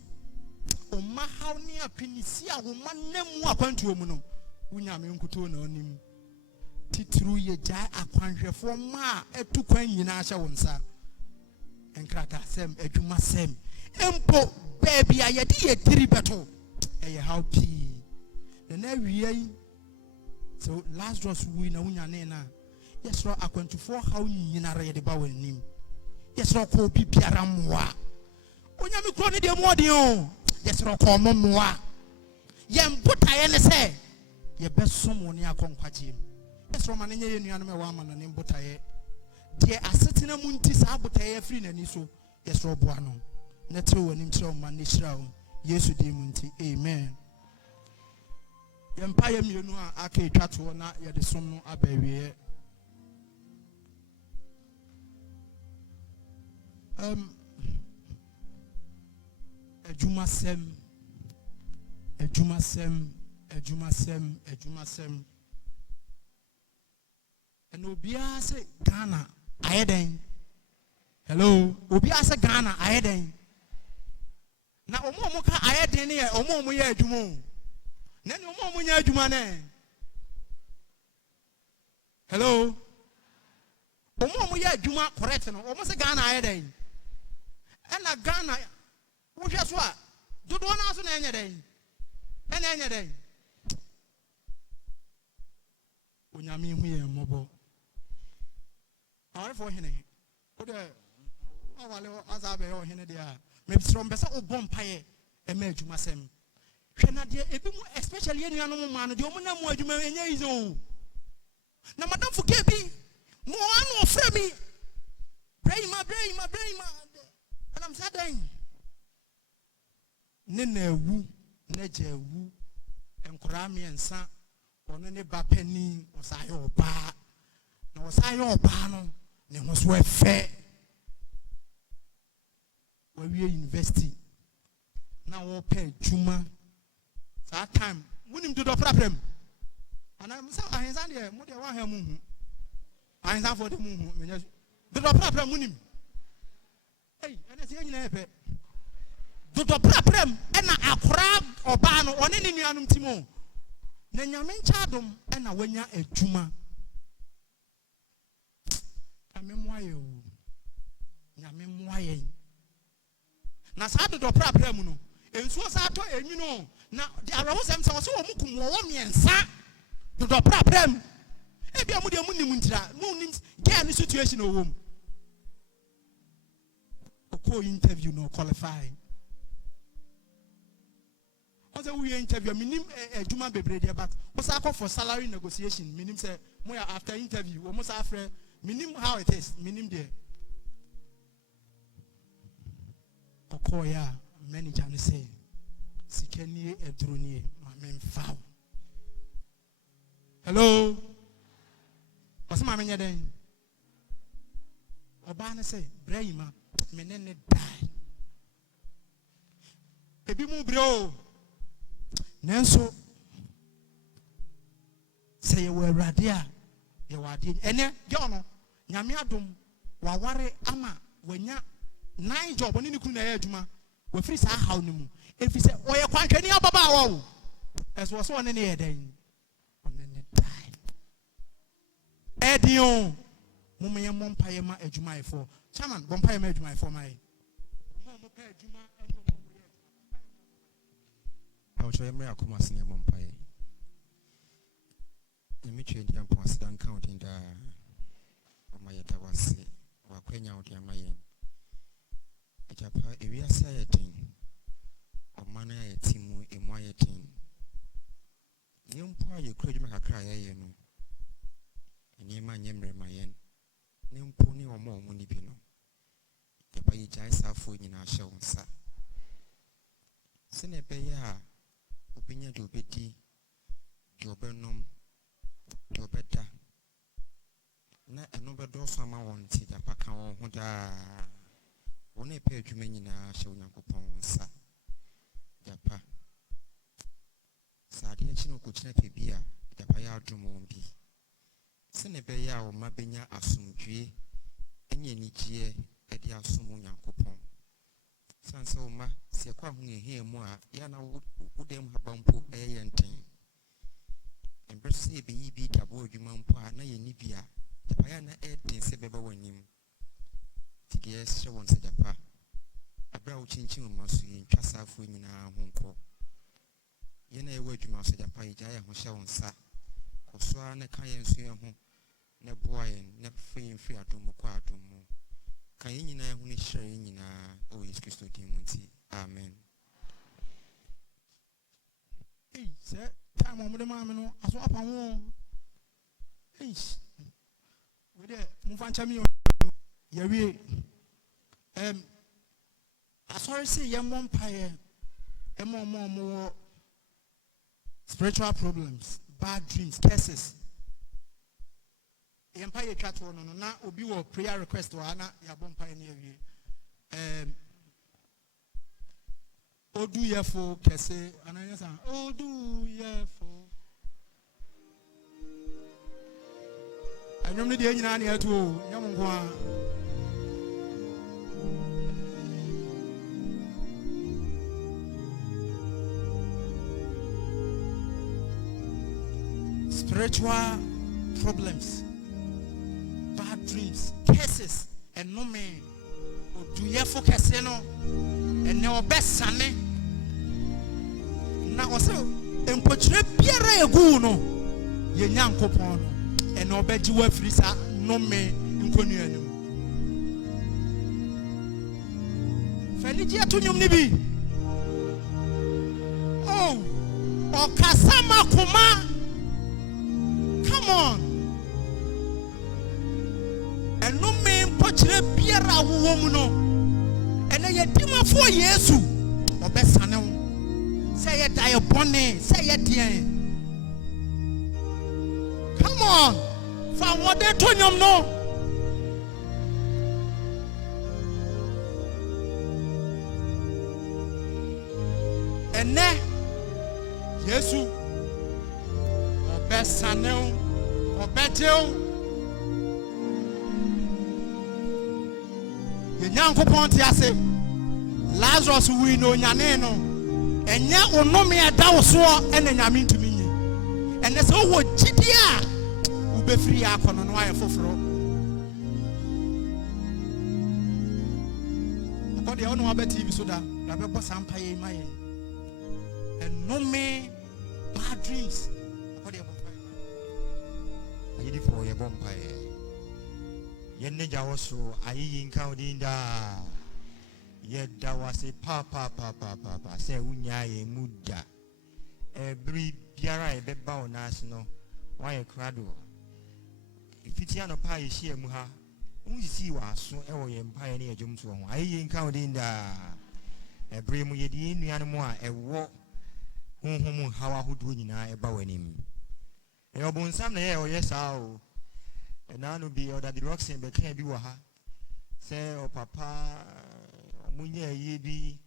o ma haw ne apinisi a wo manam akwantuo mu no wo nyame nkuto na onim titru ye ja akwanhwefo ma etu kwan nyina hye wo nsa enkrata sem edwuma sem empo baby ayedi ye tiri beto eye how pi na wiai So Lazarus we na unya na. Yes, ro akwantufoɔ how nyinara yɛ de ba wɔ anim. Yes, ro ko bi biara mmoa. Onya me kro ne de muɔden o. Yes, ro ko mmoa. Yɛn botaeɛ ne sɛ yɛbɛsom wɔ ne akɔnkwagye mu. Yes, ro ma ne nyɛ nuanom ɛwɔ ama na ne botaeɛ. De asetena mu nti saa botaeɛ afiri n'ani so. Yes, ro boa no. Na te wɔ anim kyerɛ wo ma ne hyira wo. Yesu di mu nti. Amen. Yɛmpa yɛ mienu a aka etwa to na yɛde som no aba awie. Adwumasɛm ɛna obiara sɛ Ghana ayɛ dɛn. Hello, obiara sɛ Ghana ayɛ dɛn. Na ɔmo ka ayɛ dɛn ne yɛ ɔmo yɛ adwuma o. Na ne ɔmo nyɛ adwuma ne. Hello, ɔmo yɛ adwuma correct no ɔmo sɛ Ghana ayɛ dɛn. Ɛna Ghana wohwɛ so a dodoɔ na so na ɛnyɛ dɛn. Ɛna ɛnyɛ dɛn. Onyame hu yɛ mmɔbɔ. Awɔrefo hene. Wode awale azabe yɛ hene de a me srɔm bɛsɛ obɔ mpaeɛ ɛma adwumasɛm. Hwɛ na deɛ ebi mu especially enuanom ma no deɛ ɔmo na mu adwuma ɛnyɛ izo. Na madam fuke bi mo anu ofre mi. Brain ma. And I'm saying ne na ewu ne gya ewu enkora miensa ɔno ne ba pani ɔsaayɛ ɔbaa na ɔsaayɛ ɔbaa no ne ho so ɛfɛ wɔwie university na wɔpɛ adwuma saa time munim dodo problem ana msa Ahinsan de mo de wa ha mu hu Ahinsan for de mu hu menya dodo problem munim ei ene se nyina epe dodo problem ena akora oba no one ne nuanom timo na nyame nchadom ena wanya adwuma amemwaye o nyame mwaye na saa dodo problem no ensuo saa to enwino na de arawosem se so wo mukum wo miensa dodo problem e bia mu de mu nim ntira mu nim get any situation o wom ko interview no qualify oze we interview minim adwuma bebre de but we say for salary negotiation minim say mo after interview we must afre minim how it is minim there okoya manager ne say sikani edroni ma memfa. Hello, what's my menya den oba ne say brahima menene die ebi mu bro nanso say ye were awurade a ye wade ene ge ono nyame adom waware ama wanya 9 job oni ne kunu na ye adwuma wa free sa haw ne mu efi se oye kwantwani ababa awo eso so one ne ye dan onene die edion mumye mompaye ma adwuma efo chairman bompaye ma adwuma efo mai mo pa adwuma ene mo ye awcho yemre akomasi ne mompaye nimitwe ndi ampo asidan counting da omaye da wase wakwenya odi amaye ejapa ewiase ayedin omana ayetimu emu ayedin yempo aye krodwuma kakra ayeye no enima nyemre mayen nempo ni omo ni bi no eba yi jai safo nyina ahye wonsa sene be ya obinya de obedi de obenom de obeda na eno bedo so ama won ti japa ka won ho da won e pa adwuma nyina ahye Onyankopɔn wonsa japa saade achi no ko kina pe bia japa ya adom won bi sene be ya o mabenya asomdwe enye nigie e de asom Onyankopɔn sanse o ma se kwa hu ehia mu a ya na wodem habampo eye yenten embrese be yi bi dabo adwuma mpo a na ye ni bia japa ya na e den se beba wanim ti de ehye won se japa abra wo chinchin ma so yi ntwa safo nyina ho nko ye na e wa adwuma so japa ye ja ya ho hye won sa Oswa ne kan yen so yen ho ne boa yen ne free adom kwa adom mu. Kan yen nyina hu ne hire yen nyina o Yesu Kristo din mu nti. Amen. Hey, sir, time on the man no aso apa ho. Hey. We there move an chami yewie. Sorry say your mom pie more spiritual problems, bad dreams, curses. Empire chat one no na obi wo prayer request wa na ya bom pie na wie. Odu yefo kese ananyasa odu yefo. Anyom ne de nyina na etu o nyam nko a. Spiritual problems, bad dreams, curses, and no man. Do you focus no? And your best son. Now also, and put your beer a goono. Ye young coupon, and no bed you were freezer, no man in Conianum. Felicia to you, maybe. Oh, or Kasama Kuma. Come on. And no man put a beer a woman. And I did 4 years. Or best say it, I bonnet, say it, dear. Come on. For what they told you no. And then, yes, or best son. Or better, the young Ponti say, Lazarus we know Yaneno, and ya will know me a dowswa and then I mean to me. And that's all what Gidia will be free up on wire for fro. But the honor of a TV so that Rabbi Sampaye my and no me bad dreams. Ayidi for your bonfire. Yenne jawoso ayi inkaudinda. Yeda wase papa se unyaye muda. Every biara ebeba onasno. Why crado? If it's no pa ishie muha. Unsi waso ewo empire ni ejumtu ho. Ayi inkaudinda. Every mu yedi nuanu mo a ewo honhom hawa hodo nyina eba wanim. Yobonsam na ye oyesa o enanu bi oda the rocks in be kan bi wo ha say o papa munye ye bi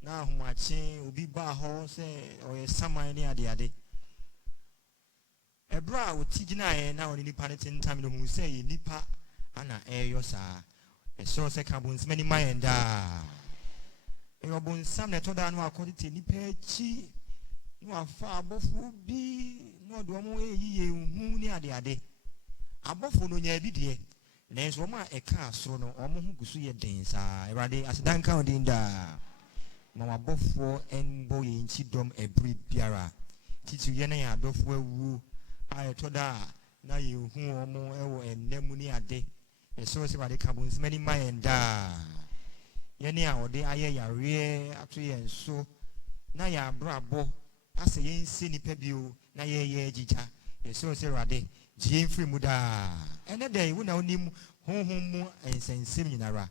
na ahomache obi ba ho say oyesaman ni ade ebra o tigina ye na oni nipa ne tintam no hu say nipa ana eyo sa so say kabons many mayenda yobonsam na to da no akodi nipa chi no afa abofu bi no do mo eyiye hu ni ade abofo no nya bi de nenso mo a eka asoro no omo hu gusu ye den sa erade asedan kan din da ma abofo enbo ye nchi dom ebri biara titu ye na ya adofo awu a etoda na ye hu omo ewo enemu ni ade eso se bade kabons many mayenda ye ne a ode aye yare ato ye nso na ya brabo ase ye nsi ni pebio na ye jija eso se rade jien free muda ene dey wo na onim honhom mu ensensem nyinara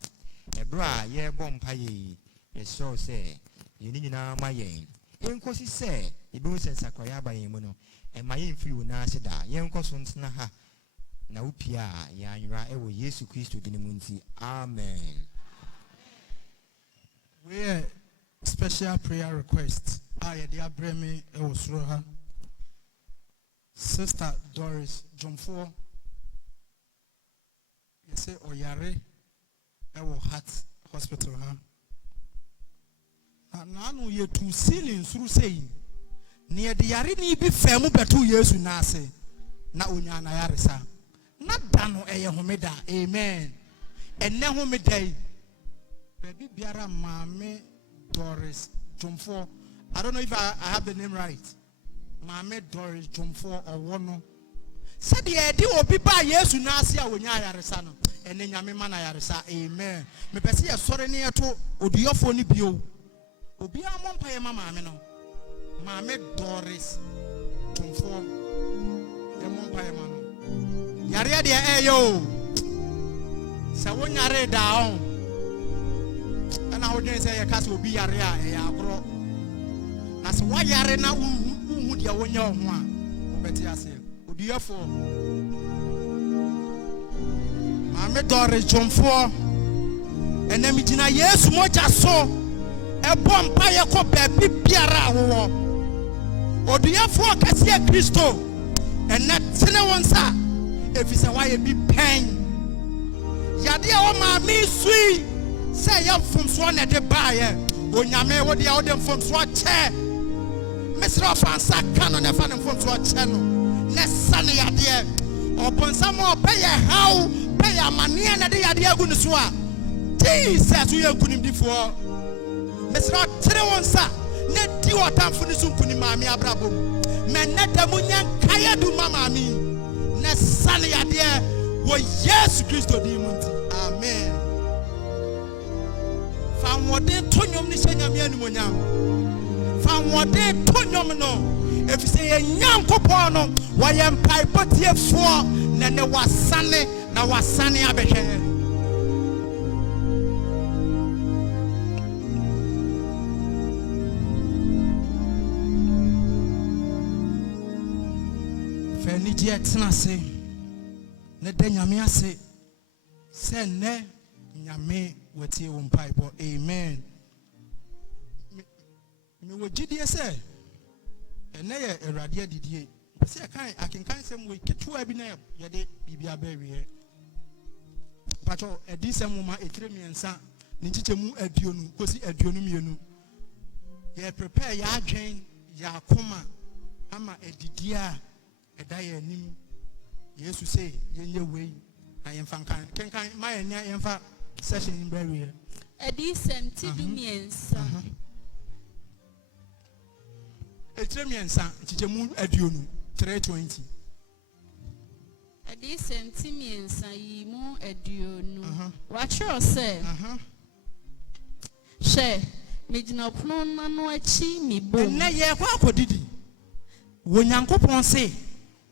ebra ye bompa ye eso se ye ni nyina ma ye enkosi se ebi wo sensa kwaya ba ye mu no e ma ye free wo na ase da ye nkoso ntena ha na upia ya anwura e wo Yesu Kristo din mu nti amen. We special prayer request. I dear Bremi Ewosroha. Sister Doris Jomfo. You say Oyare Ewo Heart Hospital, huh? Now you to ceiling through saying near the Yarini be famu betu years with Nase. Na unyana yarisa. Not dano homeda. Amen. And now homeda. Baby Biara Mame Doris Jomfo. I don't know if I have the name right. Mame Doris Jomfo or Wono Said the idea of people yes to Nasia when Yarasano and then Yamimana Yarasa. Amen. Me pesi a sorry near to Odiophony bio. Obia Mompire Mamma Mino. Mamma Doris conform the Mompire Mano. Yaria de Ayo. Sawon Yare down. And I would say a cast will be Yaria, a bro. As why Yare now would you win your one? Betty, I say. Therefore, Mame Doris John 4 and then Mijina yes much as so a bomb pie ko baby biara wo o therefore Kasia Christo and not sene one sa if it's a why be pain Yade o ma me sui say ya from so na de bae o nyame wo de dem from so che Mr. Fansa canon e fan from so che no Nesane yade upon some more pay how pay a mania na de yade agu so a Jesus we kunim before Mr. Trewonsa ne di otamfo ne so kunim maami abrabom men na da munyan kaya du mama mi nesane yade wo Jesus Christo di munti amen fa wode tonyom ni senyame anumonyam fa wode tonyom no if you say a young coupon, why am pipe here for? Then there was Sunday, now was Sunny Abbey. Fenidia Tnase, Nedanyamia say ne Yame with you on pipe, amen. Me would GDS. And now a radia did say I can kind some way get 2 abinab yade bibia berry. Patrol a decent woman a 3 million son, Nintimu Edionu, Cosi Edionumianu. Ye prepare ya Jane, ya coma, Ama a didia, a dia nim. Yes, to say, yen way, I am fan can my and ya session in barrier. A decent Tidumians. A tremian son, Tijamu Edionu, 320. A decent Timians, I mo Edionu. What you say? Share, Midna Plona no achi me boom. Na ye kwa didi. When Yankopon say,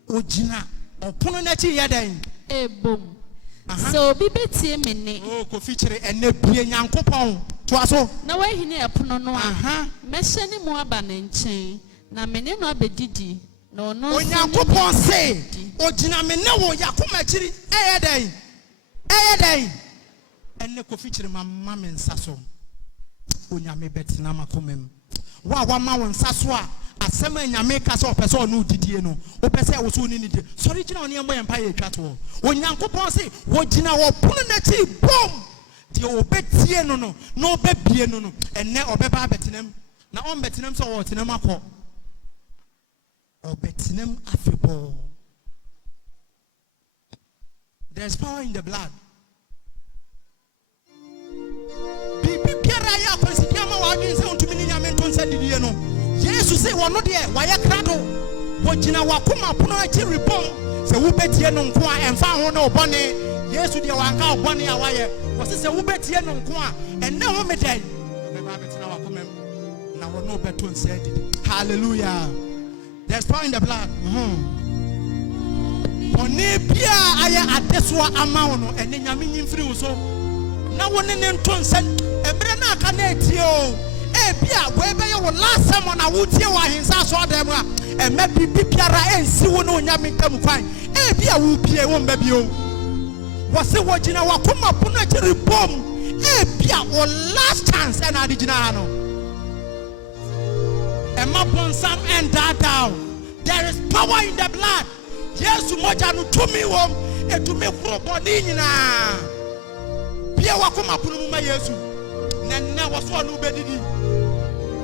Ojina, or Punachi Yadan. A boom. So be betty minute. Oh, co feature and ne be Yankopon. Twaso. No way he near Punono. Meshani more banning. Na mene no abedidi no Onyankopon say ogina mene wo yakoma chiri eyedai enne ko fichiri mamma men saso onyame betina makomem wa ma won saso a asem anyame ka so opese no didie no opese wo so ni didie sorry gina oni embo yempa ye twato Onyankopon say ogina wo pono na chi bom de obetie no obebie no enne obeba betinam na on betinam so wo tinam akọ or betinem afebo. There's power in the blood. Bibi piara ya konsidiama wa adwin se ontumi ni nyame nton se didie no. Jesus say wono de wa ye krado. Wo gina wakoma pono achi ribom se wo betie no nko a emfa ho na obone. Jesus de wanka obone a waye. Wo se wo betie no nko a enne ho medai. Be ba betina wakomem na wono beton se didie. Hallelujah. There's power in the blood. Onebia aya adeswa amawono ene nyame nyimfiri so. Na woni ne nton sen ebre na aka na etio. Bia we be your last time na wutie wa Ahinsan so dem a eme bibi piara ensi wo no nyame ntam kwan. Bia wo bie wo mba bio. Wo se wo gina wakoma pono akiri bom. Bia wo last chance na adigina no. Emma Bonsam and down. There is power in the blood. Yes, moja no to me wom e to me kro body nyina. Bia wakoma pono mu ma Yesu. Na wo so no bedidi.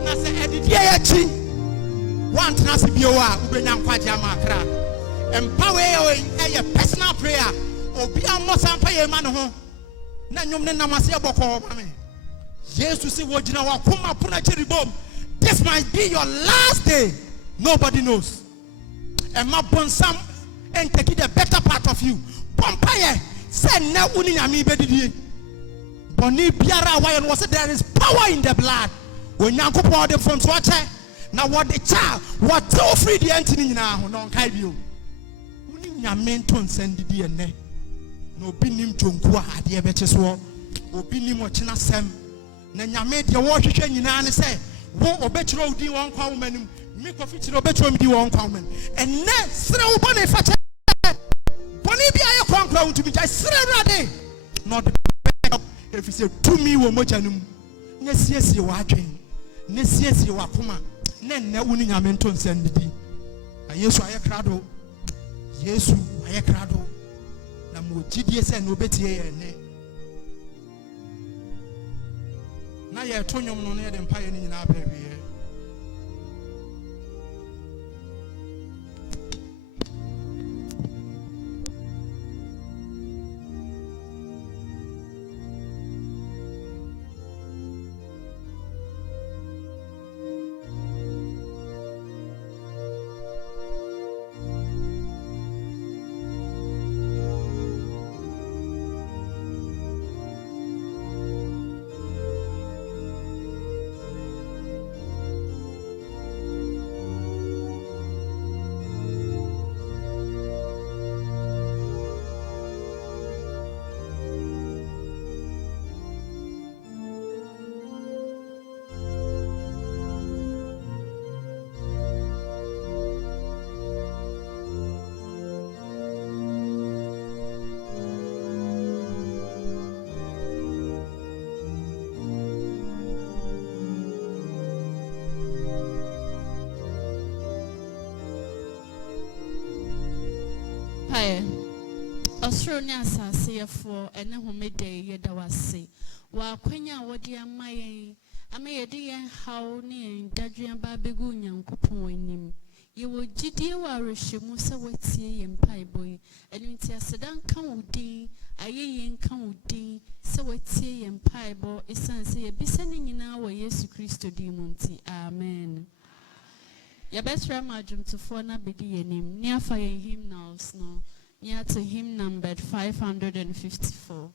Na se edidi ya chi. Want na se bio a ubenya nkwaje amakra. Empower e personal prayer. Obi ammo sampa ye ma no ho. Na nyom ne namase bokọ ma me. Jesus say wo gina wakoma pono akiri bom. This might be your last day. Nobody knows. Emma Bonsam and take the better part of you. Pompaye say na uni nyame bedidie. Boni biara wa was there is power in the blood. When Yankopon de from so che na what the child what too free the entity nyina ho no nkai bio. Uni nyame ton sendidi ene. No binim jonku ade e beche so. Obi nim ochina sem. Na nyame de wo hwehwe nyina ne say wo obetro odi won kwa womanim. Me kofi chiro obetro mi di won kwa woman. Ene sere wo bone fa che. Boni bia ye kwankwa unto bi jai sere rade. No the if you say to me wo mojanum. Ne siesie wa adwen. Ne siesie wa koma. Ne woni nyame nton sendidi. Na Yesu aye krado. Yesu aye krado. Na mo gidie se no betie ye ne. Na ye tonyom no ne de mpaye ni nyina abawie. Osro ni asase yefo ene homede yeda wase wa kwanya wodi amaye amayede yen haw ne yen dadwan ba begu nyankopon anim ye wo gidie wa rehwemu se watie yen paiboy enunti asedan kan wodi aye yen kan wodi se watie yen paibo esanse ye bisane nyina wa Yesu Kristo di munti amen. Ya betra majum to for na bedi yenim ni afa yen hymnals no near to hymn numbered 554.